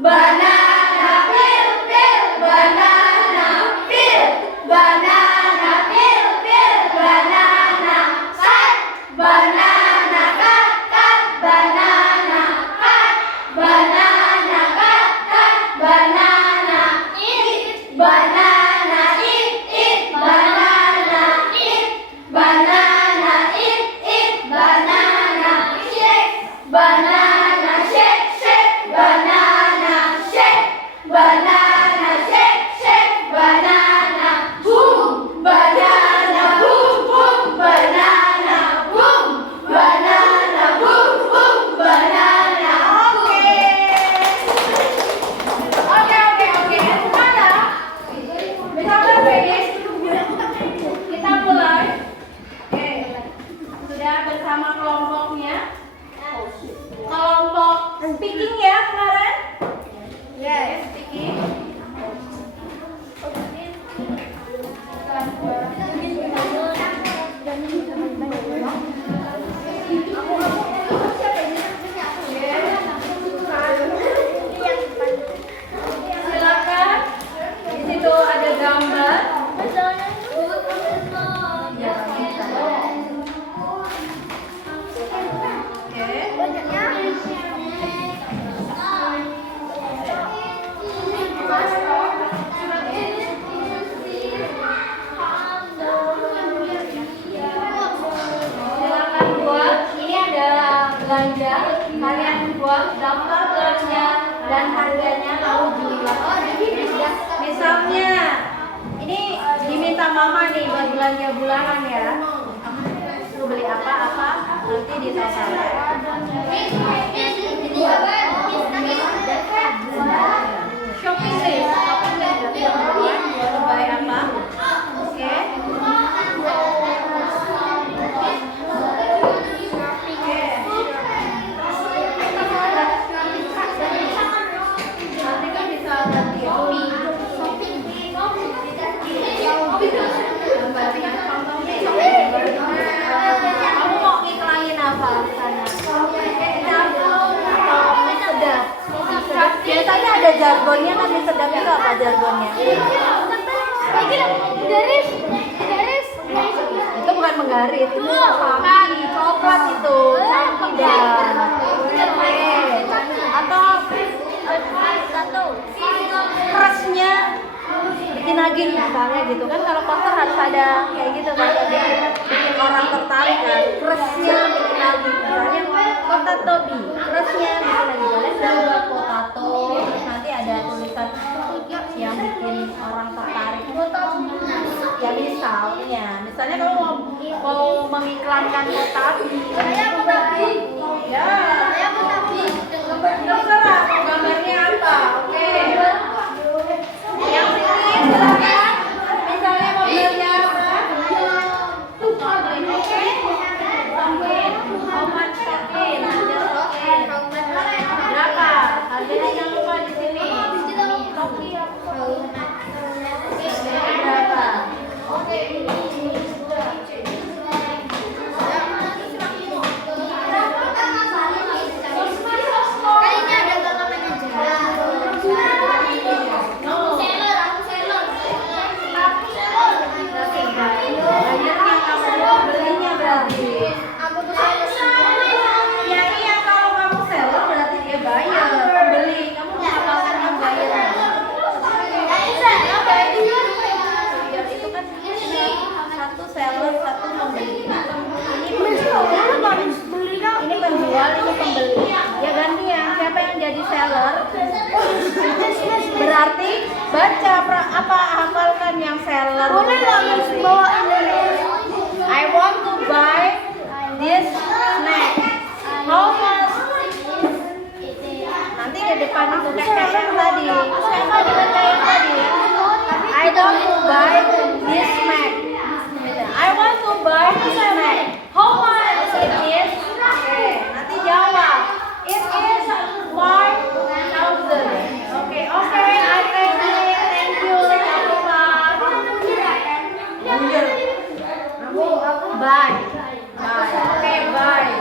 Banana peel, peel, banana peel, banana peel, peel, banana cut, banana cut, cut, banana cut, banana cut, cut, banana eat, banana eat, eat, banana eat, banana eat, eat, banana shake, banana shake, shake, banana shake, banana shake, shake, banana boom, banana boom, boom, banana boom, banana boom, boom, banana. Oke. Semuanya bisa finish. Kita mulai. Oke. Sudah bersama kelompoknya. Kelompok speaking ya kemarin? Yes, speaking. Silakan. Di situ ada gambar. Oke. Silakan buat. Ini ada belanja. Kalian buat daftar belanja dan harganya lalu jumlah. Misalnya ini diminta mama nih buat belanja bulanan ya. Suruh beli apa-apa nanti ditotal. Shopping list. Berarti teman-teman mau buy apa? Oke. Nanti kan bisa ganti kamu mau iklanin apa sana? Sedap. Biasanya ada jargonnya kan di sedap itu apa jargonnya? Itu bukan menggaris, itu kaki coklat itu, tidak. Atau kerasnya bikin lagi misalnya gitu kan, kalau poster harus ada kayak gitu kan, bikin orang tertarik kan, kerasnya bikin lagi misalnya potato bee, kerasnya bikin lagi boleh buat potato, terus nanti ada tulisan yang bikin orang tertarik. Ya misalnya kalau mau mengiklankan potato, ya terserah mau gambarnya apa, oke. Yang sini silakan. Misalnya mobilnya apa? Oke. Sampai how much token? Berapa? Harganya jangan lupa di sini. Berapa? Oke. Berarti baca apa hafalkan yang seller. Boleh nggak bawa ini? I want to buy this snack. How much? Nanti di depan itu kayak yang tadi. Sama dengan kayak yang tadi ya. I want to buy this snack. I want to buy this snack. How much it is? Oke, nanti jawab. It is 5,000. Oke, I thank you. Bye. Oke, bye.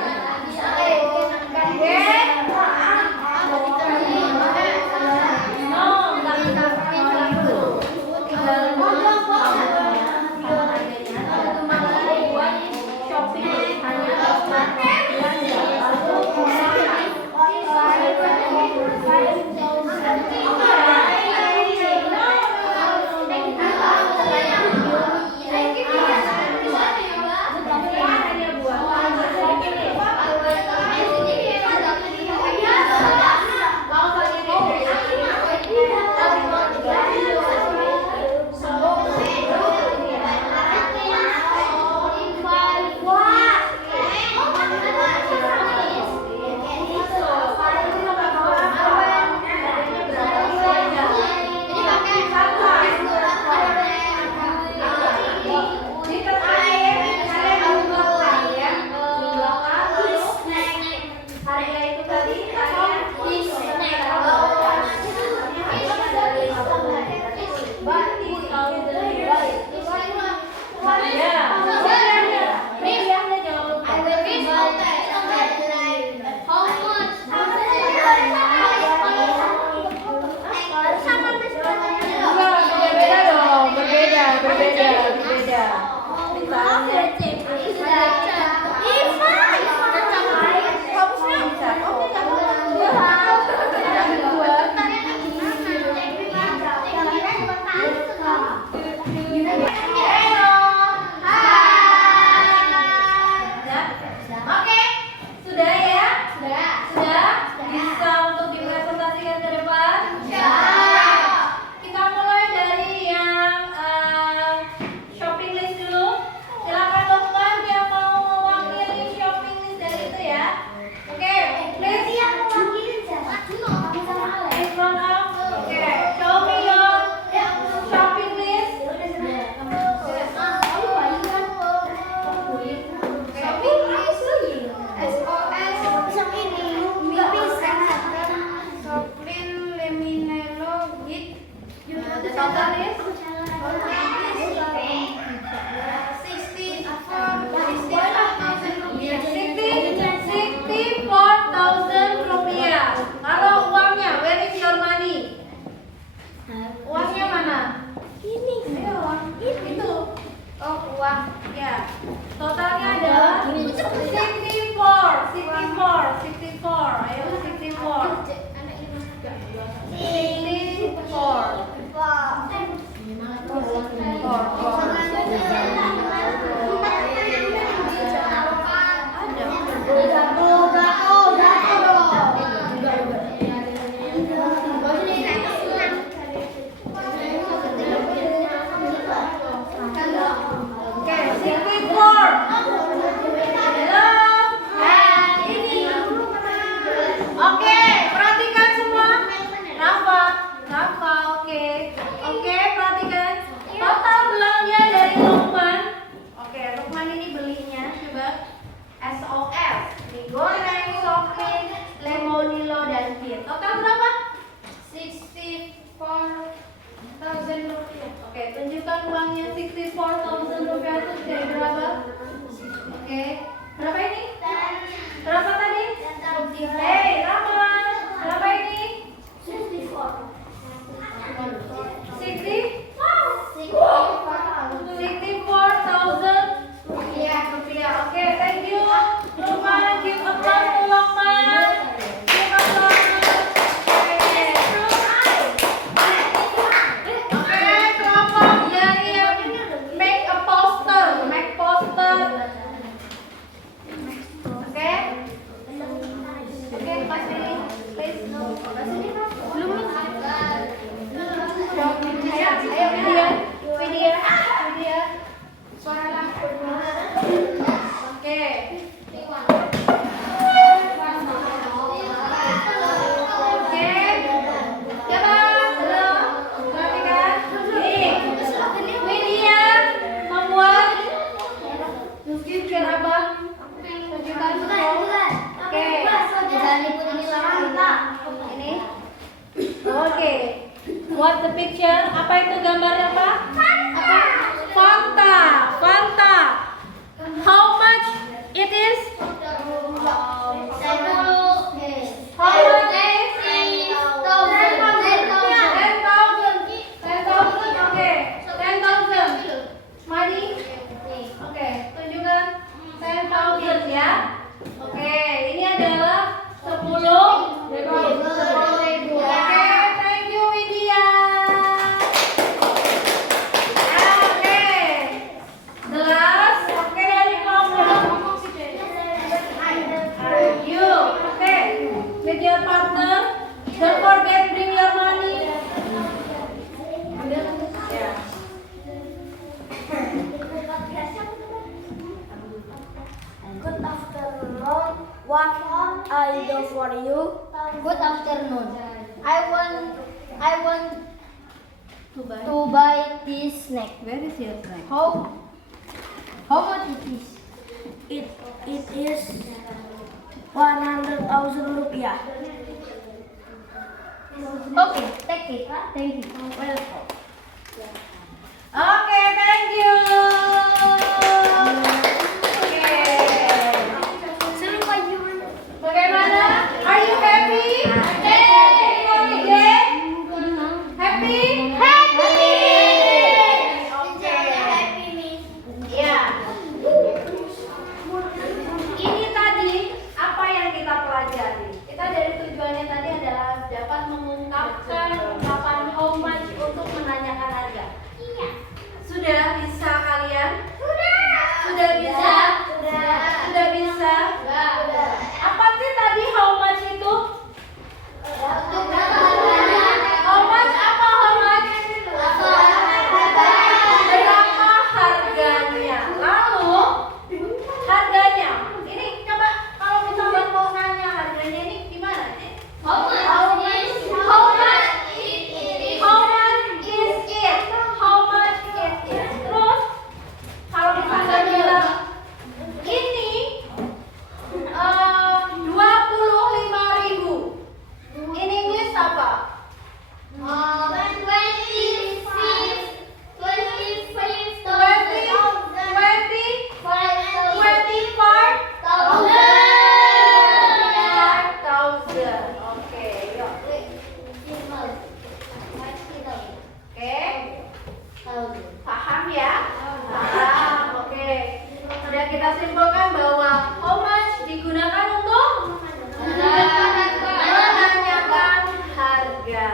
Total is 64,000 rupiah. Kalau uangnya, where is your money? Uangnya mana? Ini. Ayo, uang. Itu. Oh, uang. Ya. Totalnya adalah 64. Ayo, 64. 64. Oke, perhatikan semua. Rafa, oke, perhatikan. Total belanja dari Lukman. Oke, Lukman ini belinya coba SOS, mie goreng, sokin, lemonilo dan kir. Total berapa? 64,000 rupiah. Oke, tunjukkan uangnya 64,000 rupiah itu dari berapa? Oke, berapa ini? Berapa tadi? Hei, Rahman, berapa ini? 64,000 rupiah. Oke, thank you. Lukman, give applause to Lukman. Give applause. Oke, kelompok dari make a poster. Oke, Pak Sini, please. Belum. Ayo, media. Suara. Oke. Coba. Halo. Perhatikan. Nih. Media membuat picture apa? Tunjukkan semua. Oke. Ini. Oke. What the picture? Apa itu gambarnya, Pak? Fanta. How much it is? How much is? 10,000. Oke. 10,000. Money? Oke. Tunjukkan 10,000 ya. Oke. Ini adalah 10.000. Oke. Thank you, Widya. Oke. Gelas. Oke, dari kelompok. You. Oke. With your partner. Don't forget bring your money. Ya. Good afternoon. What I do for you? Good afternoon. I want to buy this snack. Where is your snack? How much it is? It is 100,000 rupiah. Okay, take it. Thank you. Welcome. Oke, thank you. Oke. Bagaimana? Are you happy? Happy? Oke. Ya. Ini tadi apa yang kita pelajari? Kita dari tujuannya tadi adalah dapat mengungkapkan ungkapan how much untuk menanyakan harga.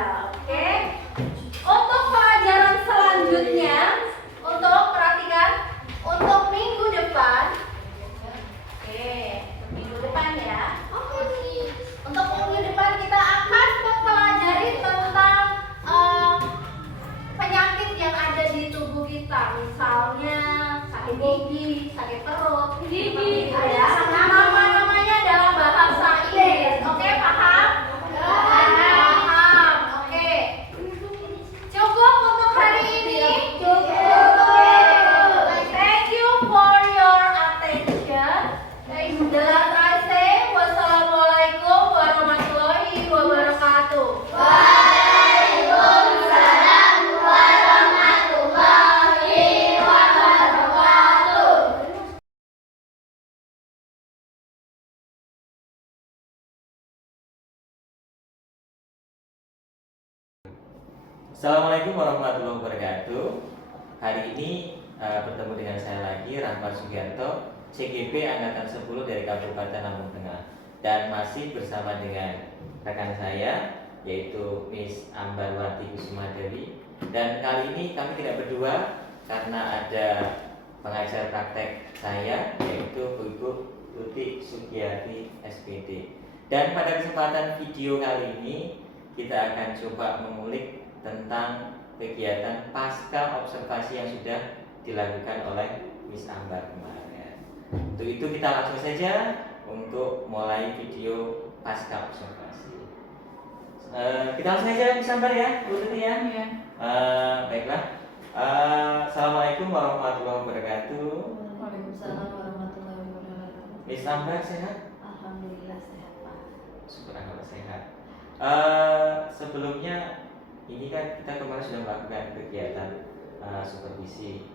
Oke. Untuk pelajaran selanjutnya, untuk perhatikan, untuk minggu depan. Oke, minggu depan ya. Untuk minggu depan kita akan mempelajari tentang penyakit yang ada di tubuh kita, misalnya sakit gigi, sakit perut, seperti itu ya. Nama-namanya dalam bahasa Inggris. Oke, paham? Paham. Oke. Cukup untuk hari ini? Cukup. Thank you for your attention. The last I say, wassalamualaikum warahmatullahi wabarakatuh. Waalaikumsalam warahmatullahi wabarakatuh. Assalamualaikum warahmatullahi wabarakatuh. Hari ini bertemu dengan saya lagi, Rahmat Sugiarto, CGP Angkatan 10 dari Kabupaten Lampung Tengah, dan masih bersama dengan rekan saya yaitu Miss Ambarwati Kusumadewi. Dan kali ini kami tidak berdua karena ada pengajar praktek saya yaitu Ibu Tuti Sugiyati SPD. Dan pada kesempatan video kali ini kita akan coba mengulik tentang kegiatan pasca observasi yang sudah dilakukan oleh Miss Ambar kemarin. Untuk itu kita langsung saja untuk mulai video pasca observasi. Kita langsung saja Miss Ambar ya, Bu Tuti ya. Baiklah. Assalamualaikum warahmatullahi wabarakatuh. Waalaikumsalam warahmatullahi wabarakatuh. Miss Ambar sehat? Alhamdulillah sehat Pak. Syukur kalau sehat. Sebelumnya ini kan kita kemarin sudah melakukan kegiatan supervisi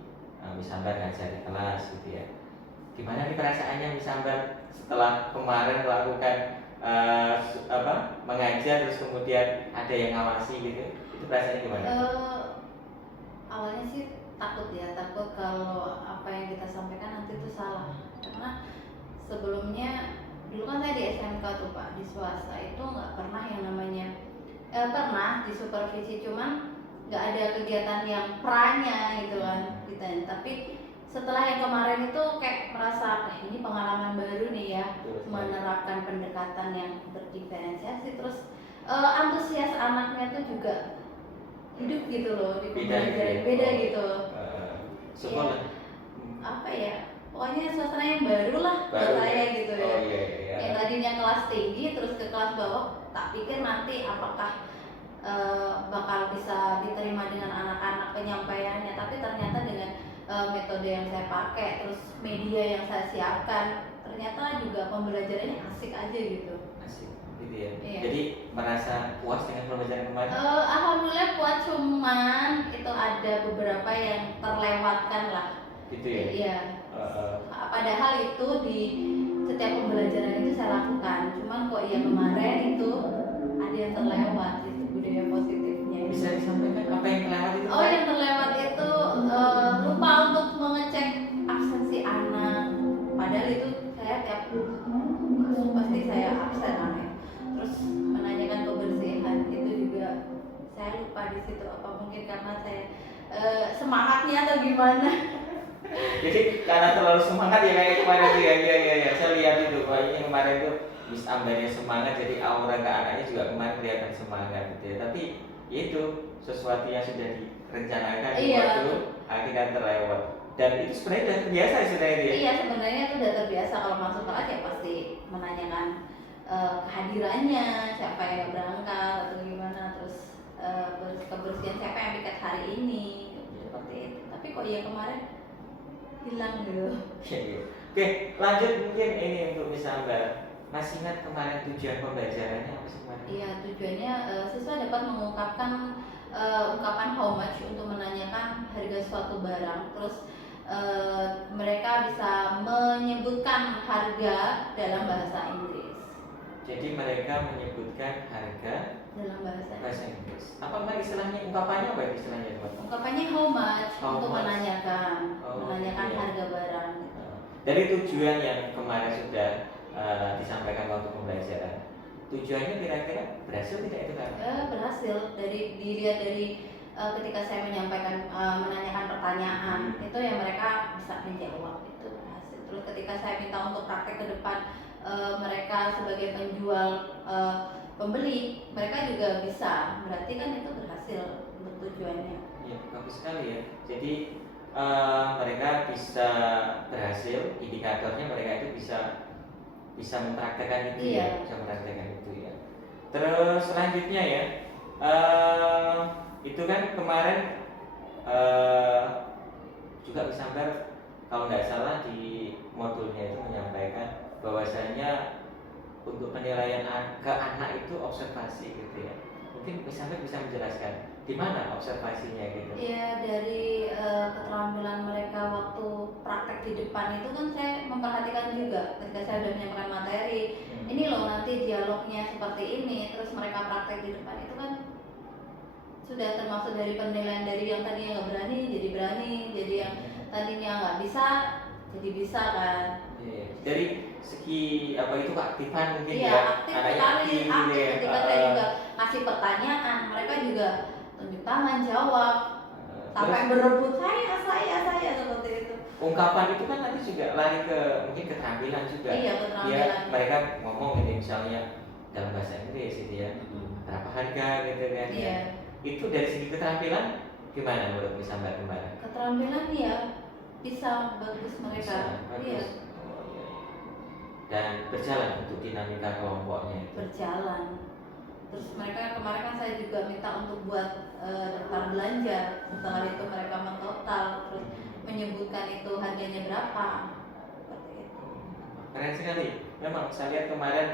Miss Ambar ngajar di kelas gitu ya. Gimana nih perasaannya Miss Ambar setelah kemarin melakukan mengajar terus kemudian ada yang ngawasi gitu? Itu perasaannya gimana? Awalnya sih takut kalau apa yang kita sampaikan nanti itu salah, karena sebelumnya dulu kan saya di SMK tuh Pak, di swasta itu nggak pernah yang namanya pernah di supervisi, cuman nggak ada kegiatan yang perannya gitu kan kita. Tapi setelah yang kemarin itu kayak merasa ini pengalaman baru nih ya, menerapkan pendekatan yang berdiferensiasi, terus antusias anaknya tuh juga hidup gitu loh di pembelajaran beda gitu. Syukur lah. Apa ya, pokoknya suasana yang baru lah buat saya gitu ya. Iya. Yang tadinya kelas tinggi terus ke kelas bawah, tak pikir nanti apakah bakal bisa diterima dengan anak-anak penyampaiannya, tapi ternyata dengan metode yang saya pakai terus media yang saya siapkan, ternyata juga pembelajarannya asik aja gitu. Asik gitu ya. Iya. Jadi merasa puas dengan pembelajaran kemarin? Alhamdulillah puas, cuman itu ada beberapa yang terlewatkan lah. Gitu ya. Iya. Padahal itu di setiap pembelajaran itu saya lakukan, cuman kok ya kemarin itu ada yang terlewat itu budaya positifnya. Bisa disampaikan apa yang terlewat itu? Oh, yang terlewat itu lupa untuk mengecek absensi anak. Padahal itu saya tiap kasus pasti saya absen anak. Terus menanyakan kebersihan itu juga saya lupa di situ. Apa mungkin karena saya semangatnya atau gimana? Jadi karena terlalu semangat ya kayak kemarin tuh ya. Iya. Saya lihat itu kayaknya kemarin tuh Miss Ambarnya semangat, jadi aura ke anaknya juga kemarin kelihatan semangat gitu ya. Tapi itu sesuatu yang sudah direncanakan waktu akhirnya terlewat. Dan itu sebenarnya sudah terbiasa sudah itu ya. Iya, sebenarnya itu udah terbiasa kalau masuk kelas ya pasti menanyakan kehadirannya, siapa yang berangkat atau gimana, terus kebersihan siapa yang piket hari ini, seperti itu. Tapi kok ya kemarin hilang gitu. Oke, lanjut mungkin ini untuk Miss Ambar. Masih ingat kemarin tujuan pembelajarannya apa sih kemarin? Iya, tujuannya siswa dapat mengungkapkan ungkapan how much untuk menanyakan harga suatu barang. Terus mereka bisa menyebutkan harga dalam bahasa Inggris. Jadi mereka menyebutkan harga Dalam bahasa Inggris. Apa kemarin istilahnya, ungkapannya apa istilahnya teman-teman? Ungkapannya how much How untuk much? menanyakan Iya. harga barang. Dari tujuan yang kemarin sudah disampaikan waktu pembelajaran, tujuannya kira-kira berhasil tidak itu kan? Berhasil dilihat dari ketika saya menanyakan pertanyaan itu yang mereka bisa menjawab, itu berhasil. Terus ketika saya minta untuk praktek ke depan, mereka sebagai penjual pembeli, mereka juga bisa, berarti kan itu berhasil untuk tujuannya. Ya, bagus sekali ya. Jadi mereka bisa berhasil, indikatornya mereka itu bisa mempraktekkan itu Iya. ya, bisa mempraktekkan itu ya. Terus selanjutnya ya, itu kan kemarin juga Misambar kalau nggak salah di modulnya itu menyampaikan bahwasanya untuk penilaian ke anak itu observasi gitu ya. Mungkin Misambar bisa menjelaskan di mana observasinya gitu. Iya, dari keterampilan mereka waktu praktek di depan itu kan saya memperhatikan juga ketika saya sudah menyampaikan materi. Ini loh nanti dialognya seperti ini, terus mereka praktek di depan itu kan sudah termasuk dari penilaian dari yang tadinya nggak berani jadi berani, jadi yang tadinya nggak bisa jadi bisa kan. Iya. Dari segi apa itu keaktifan mungkin Iya, ya, aktif anaknya sekali, aktif gitu aktif. ya. Ketika saya juga kasih pertanyaan, mereka juga tunjuk tangan jawab sampai Terus berebut saya seperti itu. ungkapan itu kan nanti juga lari ke mungkin keterampilan juga. Iya, keterampilan. Ya, mereka ngomong gitu misalnya dalam bahasa Inggris gitu ya. Berapa harga gitu kan ya. Iya. Itu dari segi keterampilan gimana menurut Misambar kemarin? Keterampilan ya bisa bagus mereka. Bisa, bagus. Iya, Oh, iya. Dan berjalan untuk dinamika kelompoknya itu. berjalan. Terus mereka kemarin kan saya juga minta untuk buat daftar belanja. Setelah itu mereka mentotal, terus menyebutkan itu harganya berapa. Seperti itu. Keren sekali. Memang saya lihat kemarin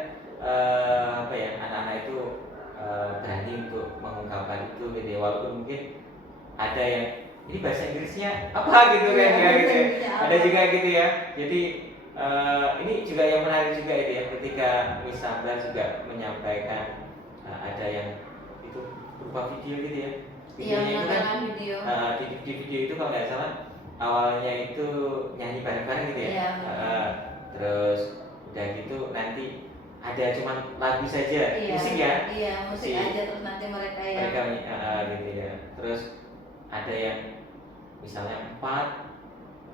apa ya, anak-anak itu berani untuk mengungkapkan itu gitu ya. Walaupun mungkin ada yang ini bahasa Inggrisnya apa gitu kan Iya, ya gitu ya. bahasa Ada Inggrisnya juga gitu ya. Jadi ini juga yang menarik juga itu ya, ketika Misambar juga menyampaikan ada yang itu berupa video gitu ya. Iya, Videonya itu kan menonton video. di video itu kalau nggak salah awalnya itu nyanyi bareng-bareng gitu ya. Iya. Terus udah gitu nanti ada cuman lagu saja, Iya, musik ya. Iya, musik Si- aja, terus nanti mereka yang Mereka gitu ya. Terus ada yang misalnya 4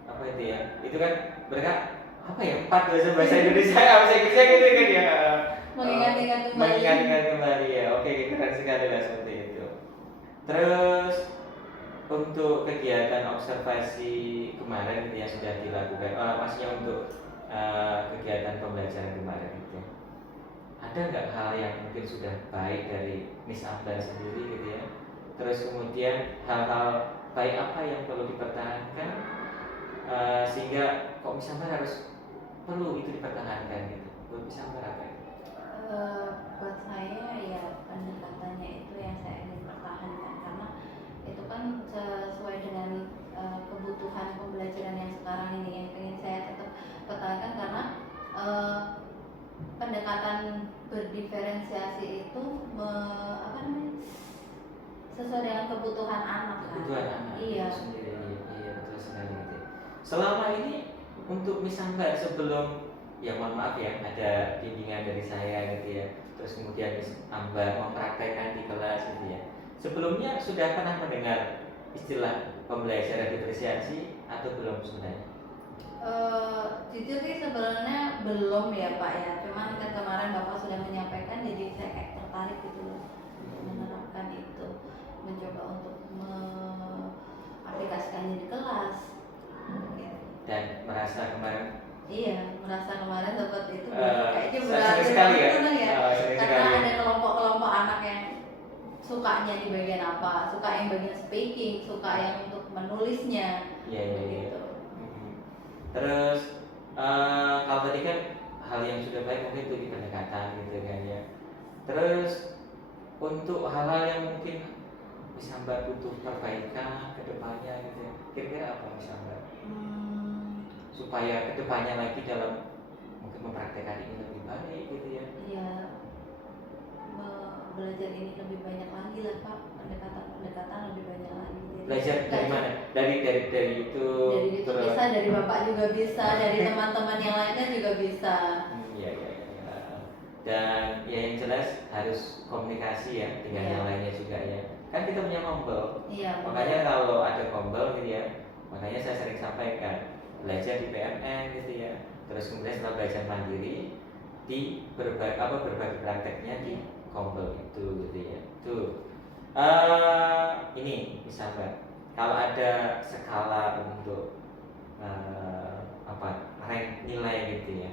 apa itu ya? Itu kan mereka apa ya? 4 bahasa Indonesia, bahasa Inggrisnya gitu kan ya. mengingat-ingat kembali. Mengingat-ingat kembali ya. Oke, keren sekali lah seperti itu. Terus untuk kegiatan observasi kemarin gitu yang sudah dilakukan, maksudnya untuk kegiatan pembelajaran kemarin itu, ada nggak hal yang mungkin sudah baik dari Miss Ambar sendiri gitu ya? Terus kemudian hal-hal baik apa yang perlu dipertahankan sehingga kok Miss Ambar harus perlu itu dipertahankan gitu? Buat Miss Ambar apa itu? Buat saya ya pendekatannya itu yang saya ingin pertahankan, karena itu kan sesuai dengan kebutuhan pembelajaran yang sekarang ini yang ingin saya tetap pertahankan, karena pendekatan berdiferensiasi itu sesuai dengan kebutuhan anak kan? Kebutuhan anak Iya. itu sendiri. Iya, betul sekali gitu. Selama ini untuk Miss Ambar sebelum ya mohon maaf ya ada bimbingan dari saya gitu ya, terus kemudian Miss Ambar mempraktekkan di kelas gitu ya, sebelumnya sudah pernah mendengar istilah pembelajaran diferensiasi atau belum sebenarnya? Jujur sih sebenarnya belum ya Pak ya, cuman kan kemarin Bapak sudah menyampaikan, jadi saya kayak tertarik gitu loh untuk menerapkan itu, mencoba untuk mengaplikasikannya di kelas gitu. Dan merasa kemarin Iya, merasa kemarin seperti itu kayaknya sering berhasil sekali ya? senang ya, Sering karena sekali. ada kelompok-kelompok anak yang sukanya di bagian apa, suka yang bagian speaking, suka yang untuk menulisnya, Iya, iya, iya. gitu. Terus kalau tadi kan hal yang sudah baik mungkin itu di pendekatan gitu kan ya. Terus untuk hal-hal yang mungkin Miss Ambar butuh perbaikan ke depannya gitu ya, kira-kira apa Miss Ambar? Supaya kedepannya lagi dalam mungkin mempraktekkan ini lebih baik gitu ya. Iya, belajar ini lebih banyak lagi lah Pak, pendekatan lebih banyak lagi. Jadi, Belajar dari mana? Dari itu. Dari itu bisa, dari Bapak juga bisa, dari teman-teman yang lainnya juga bisa. Iya, iya, iya. Dan ya yang jelas harus komunikasi ya dengan Iya. yang lainnya juga ya. Kan kita punya kombel, Iya. makanya kalau ada kombel gitu ya, makanya saya sering sampaikan belajar di PMN gitu ya. Terus kemudian setelah belajar mandiri di berbagi prakteknya di kombel itu gitu ya. Tuh. Ini misalkan kalau ada skala untuk rank nilai gitu ya.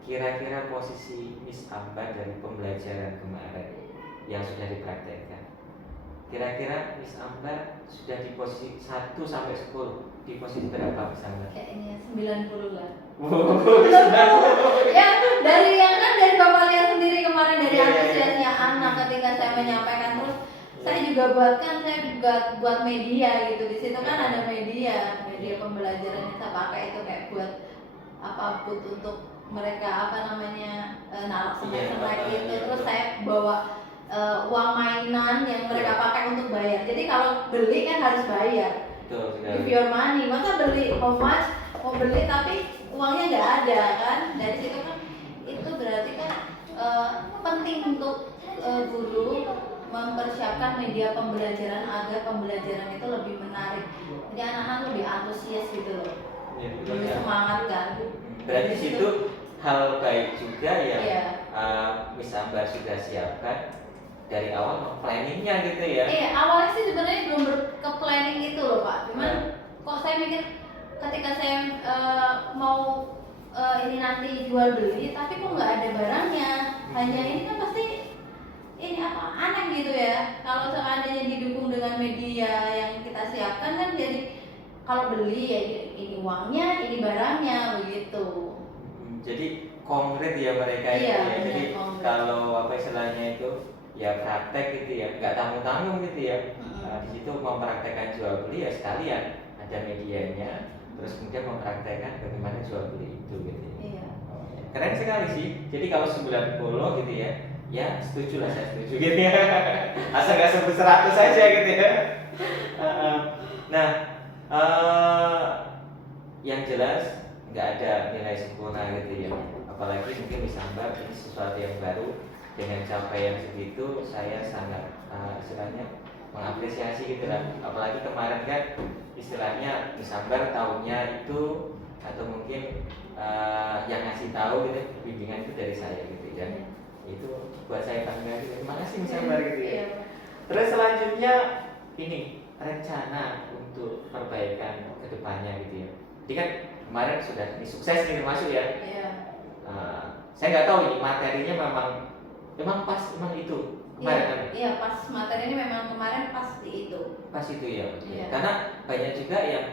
Kira-kira posisi Miss Ambar dari pembelajaran kemarin yang sudah dipraktekkan. Kira-kira Miss Ambar sudah di posisi 1 sampai 10. Di posisi berapa Miss Ambar? Kayaknya 90 lah. Ya dari yang kan dari Bapak lihat sendiri kemarin dari Iya, iya, iya. antusiasnya anak ketika saya menyampaikan, terus saya juga buat media gitu. Di situ kan ada media pembelajaran yang saya pakai itu kayak buat but untuk mereka naruh senai Iya, gitu. iya, Terus betul. saya bawa uang mainan yang mereka pakai untuk bayar. Jadi kalau beli kan harus bayar. Betul Give sekali. your money, masa beli how much mau beli tapi uangnya nggak ada kan. Dari situ kan itu berarti kan penting untuk guru mempersiapkan media pembelajaran agar pembelajaran itu lebih menarik, jadi anak-anak lebih antusias gitu loh, Iya, betul lebih ya. semangat kan. Berarti Dari situ hal baik juga ya. Iya. Miss Ambar sudah siapkan dari awal planningnya gitu ya. Awalnya sih sebenarnya belum ke planning itu loh Pak, cuman Nah. kok saya mikir ketika saya mau ini nanti jual beli tapi kok nggak ada barangnya, hanya ini kan pasti ini aneh gitu ya. Kalau seandainya didukung dengan media yang kita siapkan kan jadi kalau beli ya ini uangnya, ini barangnya begitu. Jadi konkret ya mereka itu Iya, ya. benar, Jadi konkret. kalau istilahnya itu ya praktek gitu ya, nggak tanggung-tanggung gitu ya. Di situ mempraktekkan jual beli ya sekalian ada medianya, terus kemudian mempraktekkan bagaimana jual beli itu gitu. Iya. Keren sekali sih. Jadi kalau 90 gitu ya setuju lah, saya setuju gitu ya. Asal nggak sebut 100 saja gitu ya. Nah, yang jelas nggak ada nilai sempurna gitu ya. Apalagi mungkin Miss Ambar ini sesuatu yang baru dengan capaian segitu, saya sangat istilahnya mengapresiasi gitu lah. Apalagi kemarin kan istilahnya Miss Ambar tahunnya itu atau mungkin yang ngasih tahu gitu bimbingan itu dari saya gitu ya. Itu buat saya bangga gitu. Terima kasih Miss Ambar gitu ya. Iya. Terus selanjutnya ini rencana untuk perbaikan kedepannya gitu ya. Jadi kan kemarin sudah ini sukses nih termasuk ya. Iya. Saya nggak tahu ini materinya memang pas memang itu kemarin kan? Iya, pas materi ini memang kemarin pas di itu. Pas itu ya. Iya. Karena banyak juga yang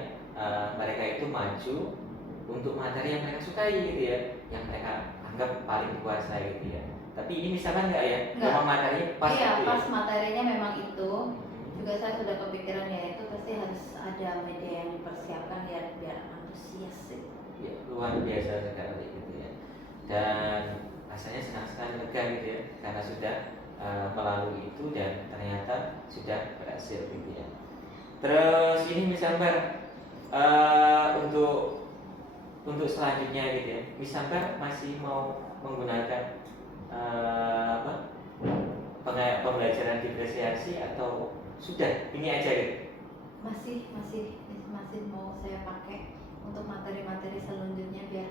mereka itu maju untuk materi yang mereka sukai gitu ya, yang mereka anggap paling dikuasai gitu ya. Tapi ini misalkan nggak ya? Nggak. Memang materinya pas Iya, gitu pas ya. materinya memang itu. Juga saya sudah kepikiran ya itu pasti harus ada media yang dipersiapkan biar antusias sih. Ya, luar biasa sekali gitu ya. Dan rasanya senang sekali lega gitu ya karena sudah melalui itu dan ternyata sudah berhasil gitu ya. Terus ini Miss Ambar untuk selanjutnya gitu ya, Miss Ambar masih mau menggunakan pembelajaran diferensiasi atau sudah ini aja gitu? Masih mau saya pakai untuk materi-materi selanjutnya biar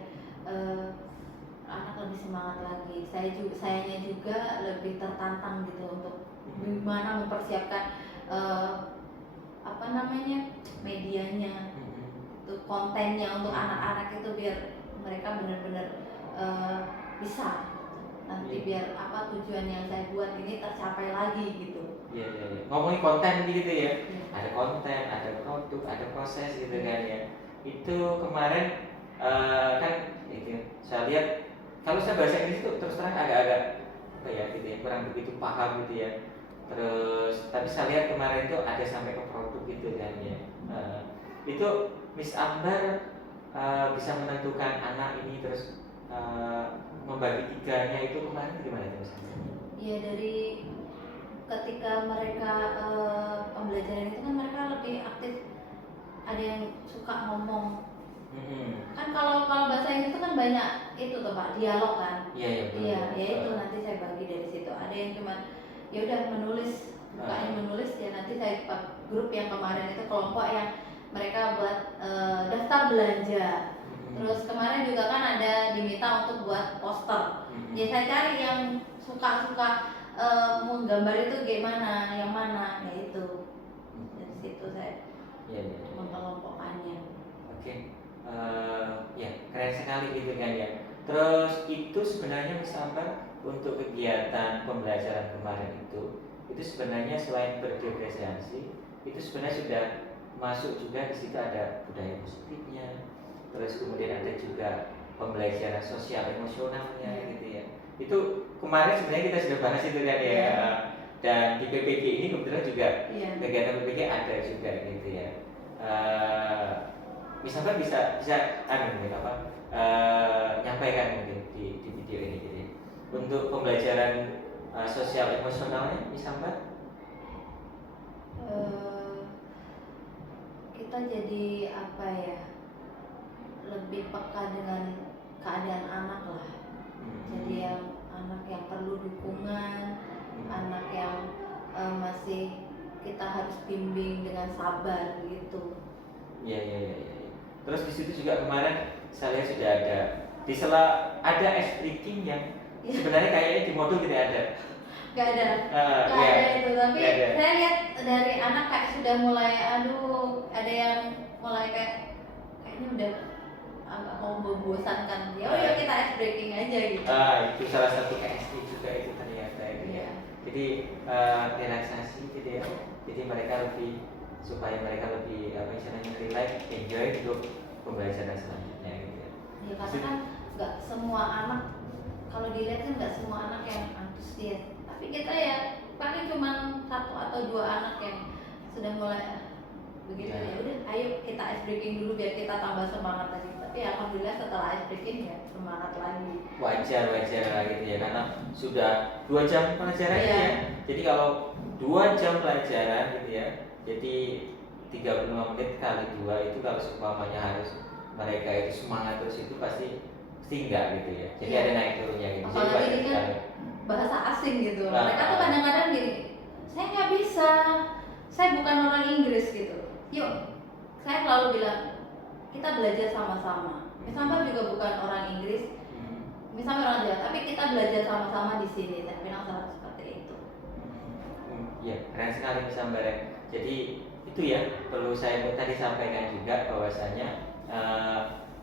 anak lebih semangat lagi. Sayanya juga lebih tertantang gitu untuk gimana mempersiapkan medianya, untuk kontennya untuk anak-anak itu biar mereka benar-benar bisa nanti biar tujuan yang saya buat ini tercapai lagi gitu. Iya. Ngomongin konten gitu ya. Ada konten, ada produk, ada proses gitu kan ya. Itu kemarin kan gitu, saya lihat kalau saya bahasa Inggris itu terus terang agak-agak gitu ya, kurang begitu paham gitu ya. Terus tapi saya lihat kemarin itu ada sampai ke produk gitu kan ya. Itu Miss Ambar bisa menentukan anak ini terus membagi tiganya itu kemarin gimana itu Miss Ambar? Iya, dari ketika mereka pembelajaran itu kan mereka lebih aktif, ada yang suka ngomong. Kan kalau bahasa Inggris itu kan banyak itu tuh Pak, dialog kan. Iya, iya, betul. Iya, ya itu nanti saya bagi dari situ. Ada yang cuma ya udah menulis, bukanya menulis ya nanti saya grup yang kemarin itu kelompok yang mereka buat daftar belanja. Terus kemarin juga kan ada diminta untuk buat poster. Ya saya cari yang suka-suka menggambar itu gimana, yang mana, ya itu. Dari situ saya Iya, iya. mengelompokannya. Oke. Ya keren sekali gitu kan ya. Terus itu sebenarnya misalkan untuk kegiatan pembelajaran kemarin itu sebenarnya selain berdifferensiasi itu sebenarnya sudah masuk juga di situ ada budaya positifnya. Terus kemudian ada juga pembelajaran sosial emosionalnya gitu ya. Itu kemarin sebenarnya kita sudah bahas itu kan ya. Dan di PPG ini kebetulan juga kegiatan PPG ada juga gitu ya. Misalkan bisa nyampaikan mungkin di video ini gitu ya. Untuk pembelajaran sosial emosionalnya misalkan kita jadi apa ya, lebih peka dengan keadaan anak lah. Jadi yang anak yang perlu dukungan, anak yang masih kita harus bimbing dengan sabar gitu. Iya. Terus di situ juga kemarin saya lihat sudah ada di sela ada ice breaking yang sebenarnya kayaknya di modul tidak ada. Gak ada itu, tapi saya lihat dari anak kayak sudah mulai ada yang mulai kayaknya udah agak mau membosankan dia. Oh ya kita ice breaking aja gitu. Itu salah satu KSD juga itu ternyata itu ya. Jadi relaksasi gitu ya. Jadi mereka supaya mereka lebih relax, enjoy untuk pembelajaran selanjutnya gitu ya. Ya karena kan nggak semua anak, kalau dilihat kan nggak semua anak yang antusias. Tapi kita ya paling cuma 1 atau 2 anak yang sudah mulai begitu ya udah ayo kita ice breaking dulu biar kita tambah semangat lagi. Tapi alhamdulillah setelah ice breaking ya semangat lagi. Wajar lah gitu ya karena sudah 2 jam pelajaran ya. Jadi kalau 2 jam pelajaran gitu ya, jadi 35 menit kali 2 itu kalau seumpamanya harus mereka itu semangat terus itu pasti enggak gitu ya. Jadi ada naik turunnya gitu. Jadi Apalagi ini kan bahasa asing gitu. Mereka tuh kadang-kadang gini, saya nggak bisa, saya bukan orang Inggris gitu. Yuk, saya selalu bilang kita belajar sama-sama. Misalnya juga bukan orang Inggris, misalnya orang Jawa, tapi kita belajar sama-sama di sini. Saya bilang selalu seperti itu. Ya, keren sekali misalnya. Jadi itu ya perlu saya tadi sampaikan juga bahwasanya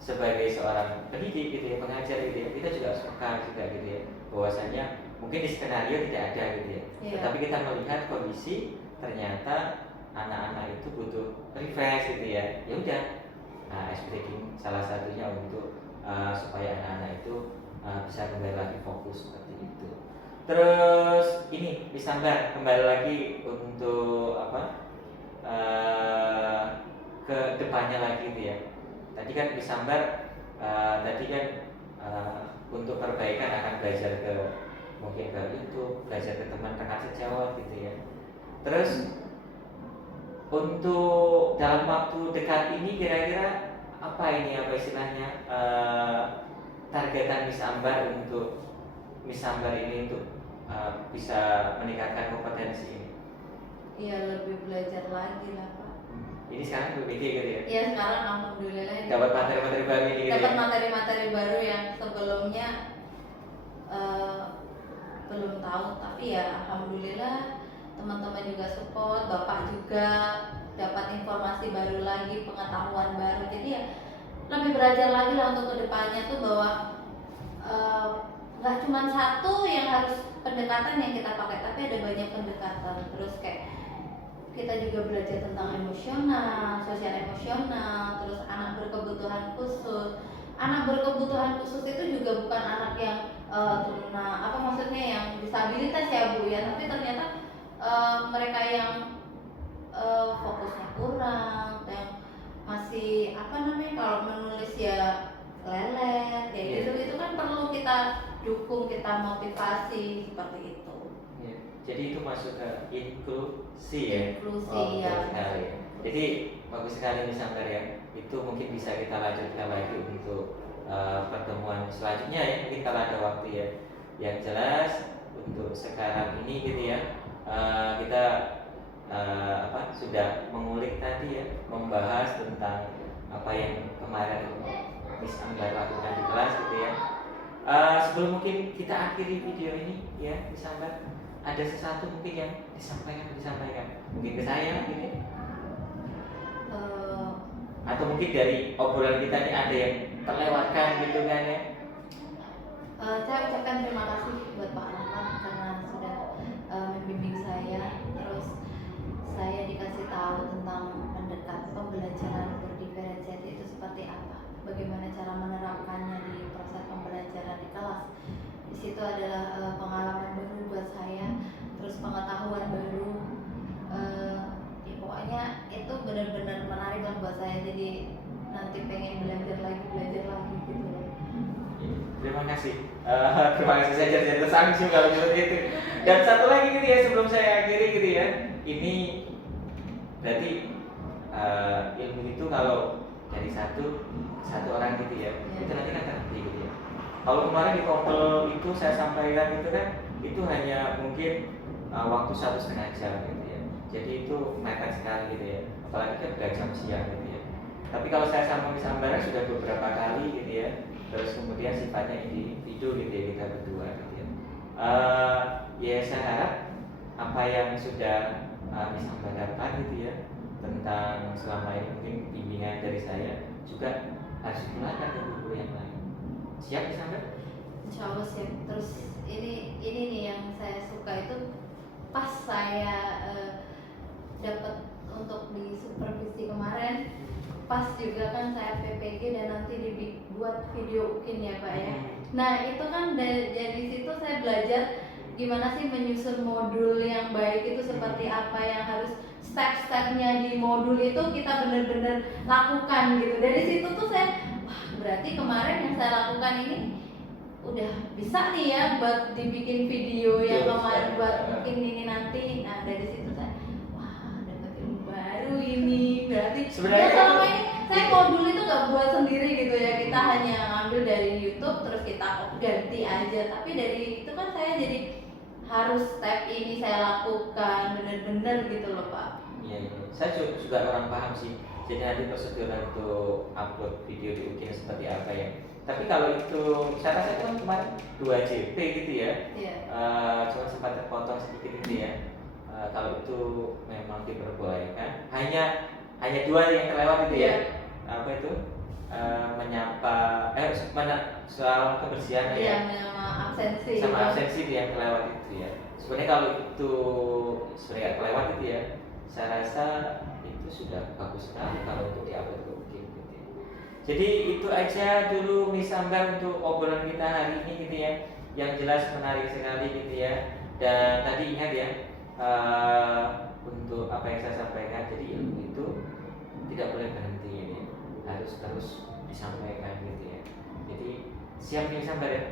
sebagai seorang pendidik gitu ya, pengajar gitu ya, kita juga suka juga gitu ya bahwasanya mungkin di skenario tidak ada gitu ya, tetapi kita melihat kondisi ternyata anak-anak itu butuh refresh gitu ya, ya udah, ice breaking salah satunya untuk supaya anak-anak itu bisa kembali lagi fokus seperti itu. Terus ini bisa kembali lagi untuk ke depannya lagi gitu ya. Tadi kan disambar, tadi kan untuk perbaikan akan belajar ke mungkin ke YouTube, belajar ke teman rekan sejawat gitu ya. Terus untuk dalam waktu dekat ini kira-kira apa istilahnya targetan Miss Ambar untuk Miss Ambar ini untuk bisa meningkatkan kompetensi ini? Iya lebih belajar lagi lah Pak. Ini sekarang PPG gitu ya? Iya sekarang alhamdulillah dapat materi-materi baru ini gitu. Dapat materi-materi baru yang sebelumnya belum tahu, tapi ya alhamdulillah teman-teman juga support, bapak juga dapat informasi baru lagi, pengetahuan baru. Jadi ya lebih belajar lagi lah untuk kedepannya tuh bahwa nggak cuma satu yang harus pendekatan yang kita pakai, tapi ada banyak pendekatan. Terus kayak kita juga belajar tentang emosional, sosial emosional, terus anak berkebutuhan khusus. Anak berkebutuhan khusus itu juga bukan anak yang yang disabilitas ya Bu ya, tapi ternyata mereka yang fokusnya kurang, yang masih kalau menulis ya lelet, ya itu kan perlu kita dukung, kita motivasi seperti itu. Ya, jadi itu masuk ke inklusi ya. Inklusi Jadi bagus sekali nih Sanggar ya. Itu mungkin bisa kita lanjutkan lagi untuk pertemuan selanjutnya ya, mungkin kalau ada waktu ya. Yang jelas untuk sekarang ini gitu ya, kita sudah mengulik tadi ya, membahas tentang apa yang kemarin Miss Ambar lakukan di kelas gitu ya. Sebelum mungkin kita akhiri video ini ya, Miss Ambar, ada sesuatu mungkin yang disampaikan mungkin ke saya gitu ya. Atau mungkin dari obrolan kita ini ada yang terlewatkan gitu kan ya. Saya ucapkan terima kasih buat Pak Ahmad karena sudah membimbing saya, terus saya dikasih tahu tentang mendekat pembelajaran berdiferensiasi itu seperti apa, bagaimana cara menerapkannya di proses pembelajaran di kelas. Di situ adalah pengalaman baru buat saya, terus pengetahuan baru. Ya pokoknya itu benar-benar menarik lah buat saya, jadi nanti pengen belajar lagi gitu loh. Terima kasih. Terima kasih saya jadi tersangsi kalau seperti itu. Dan satu lagi gitu ya, sebelum saya akhiri gitu ya. Ini berarti ilmu itu kalau dari satu orang gitu ya, itu nanti kan terhenti gitu ya. Kalau kemarin di kompel itu saya sampaikan itu kan, itu hanya mungkin waktu 1,5 jam gitu ya. Jadi itu mepet sekali gitu ya. Apalagi kan udah jam siang gitu ya. Tapi kalau saya sama Miss Ambara sudah beberapa kali gitu ya. Terus kemudian sifatnya individu gitu ya, kita berdua gitu ya. Ya saya harap apa yang sudah Miss Ambara dapat gitu ya tentang selama ini mungkin bimbingan dari saya juga harus digunakan ke guru yang lain. Siap Miss Ambara? Insya Allah siap. Terus ini nih yang saya suka itu pas saya dapat untuk di supervisi kemarin, pas juga kan saya PPG dan nanti dibuat video UKIN ya Pak ya. Nah itu kan dari situ saya belajar gimana sih menyusun modul yang baik itu seperti apa, yang harus step-stepnya di modul itu kita benar-benar lakukan gitu. Dari situ tuh saya, wah berarti kemarin yang saya lakukan ini udah bisa nih ya buat dibikin video yang kemarin buat mungkin ini nanti. Nah dari situ saya, wah dapat ilmu baru ini. Berarti Sebenarnya ya selama ini saya modul itu nggak buat sendiri gitu ya, kita hanya ngambil dari YouTube terus kita ganti aja. Tapi dari itu kan saya jadi harus step ini saya lakukan benar-benar gitu loh Pak. Iya, saya juga orang paham sih. Jadi nanti prosedural untuk upload video di UKIN seperti apa ya. Tapi kalau itu, saya rasa itu kan kemarin 2 JP gitu ya. Iya. Cuma sempat terpotong sedikit gitu ya. Kalau itu memang diperbolehkan, hanya 2 yang terlewat gitu ya. Apa itu? Menyapa, soal kebersihan Iya, ya. absensi. Sama absensi yang kelewat itu ya. Sebenarnya kalau itu sebenarnya kelewat itu ya, saya rasa itu sudah bagus sekali kalau untuk diupload ke UKIN gitu ya. Jadi itu aja dulu Miss Ambar untuk obrolan kita hari ini gitu ya. Yang jelas menarik sekali gitu ya. Dan tadi ingat ya, untuk apa yang saya sampaikan, jadi ilmu itu tidak boleh berhenti ya, harus terus disampaikan gitu ya. Jadi siap Miss Ambar ya.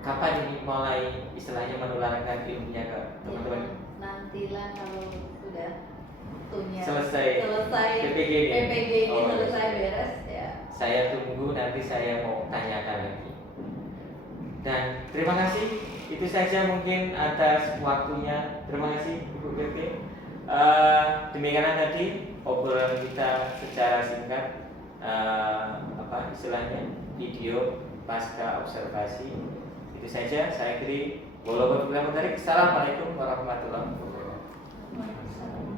Kapan ini mulai istilahnya menularkan ilmunya ke teman-teman? Nantilah kalau sudah waktunya Selesai PPG ini. ini selesai beres ya. Saya tunggu, nanti saya mau tanyakan lagi. Dan terima kasih, itu saja mungkin atas waktunya. Terima kasih Ibu BP. Demikian tadi obrolan kita secara singkat, istilahnya video pasca observasi. Itu saja, saya akhiri. Assalamualaikum warahmatullahi wabarakatuh.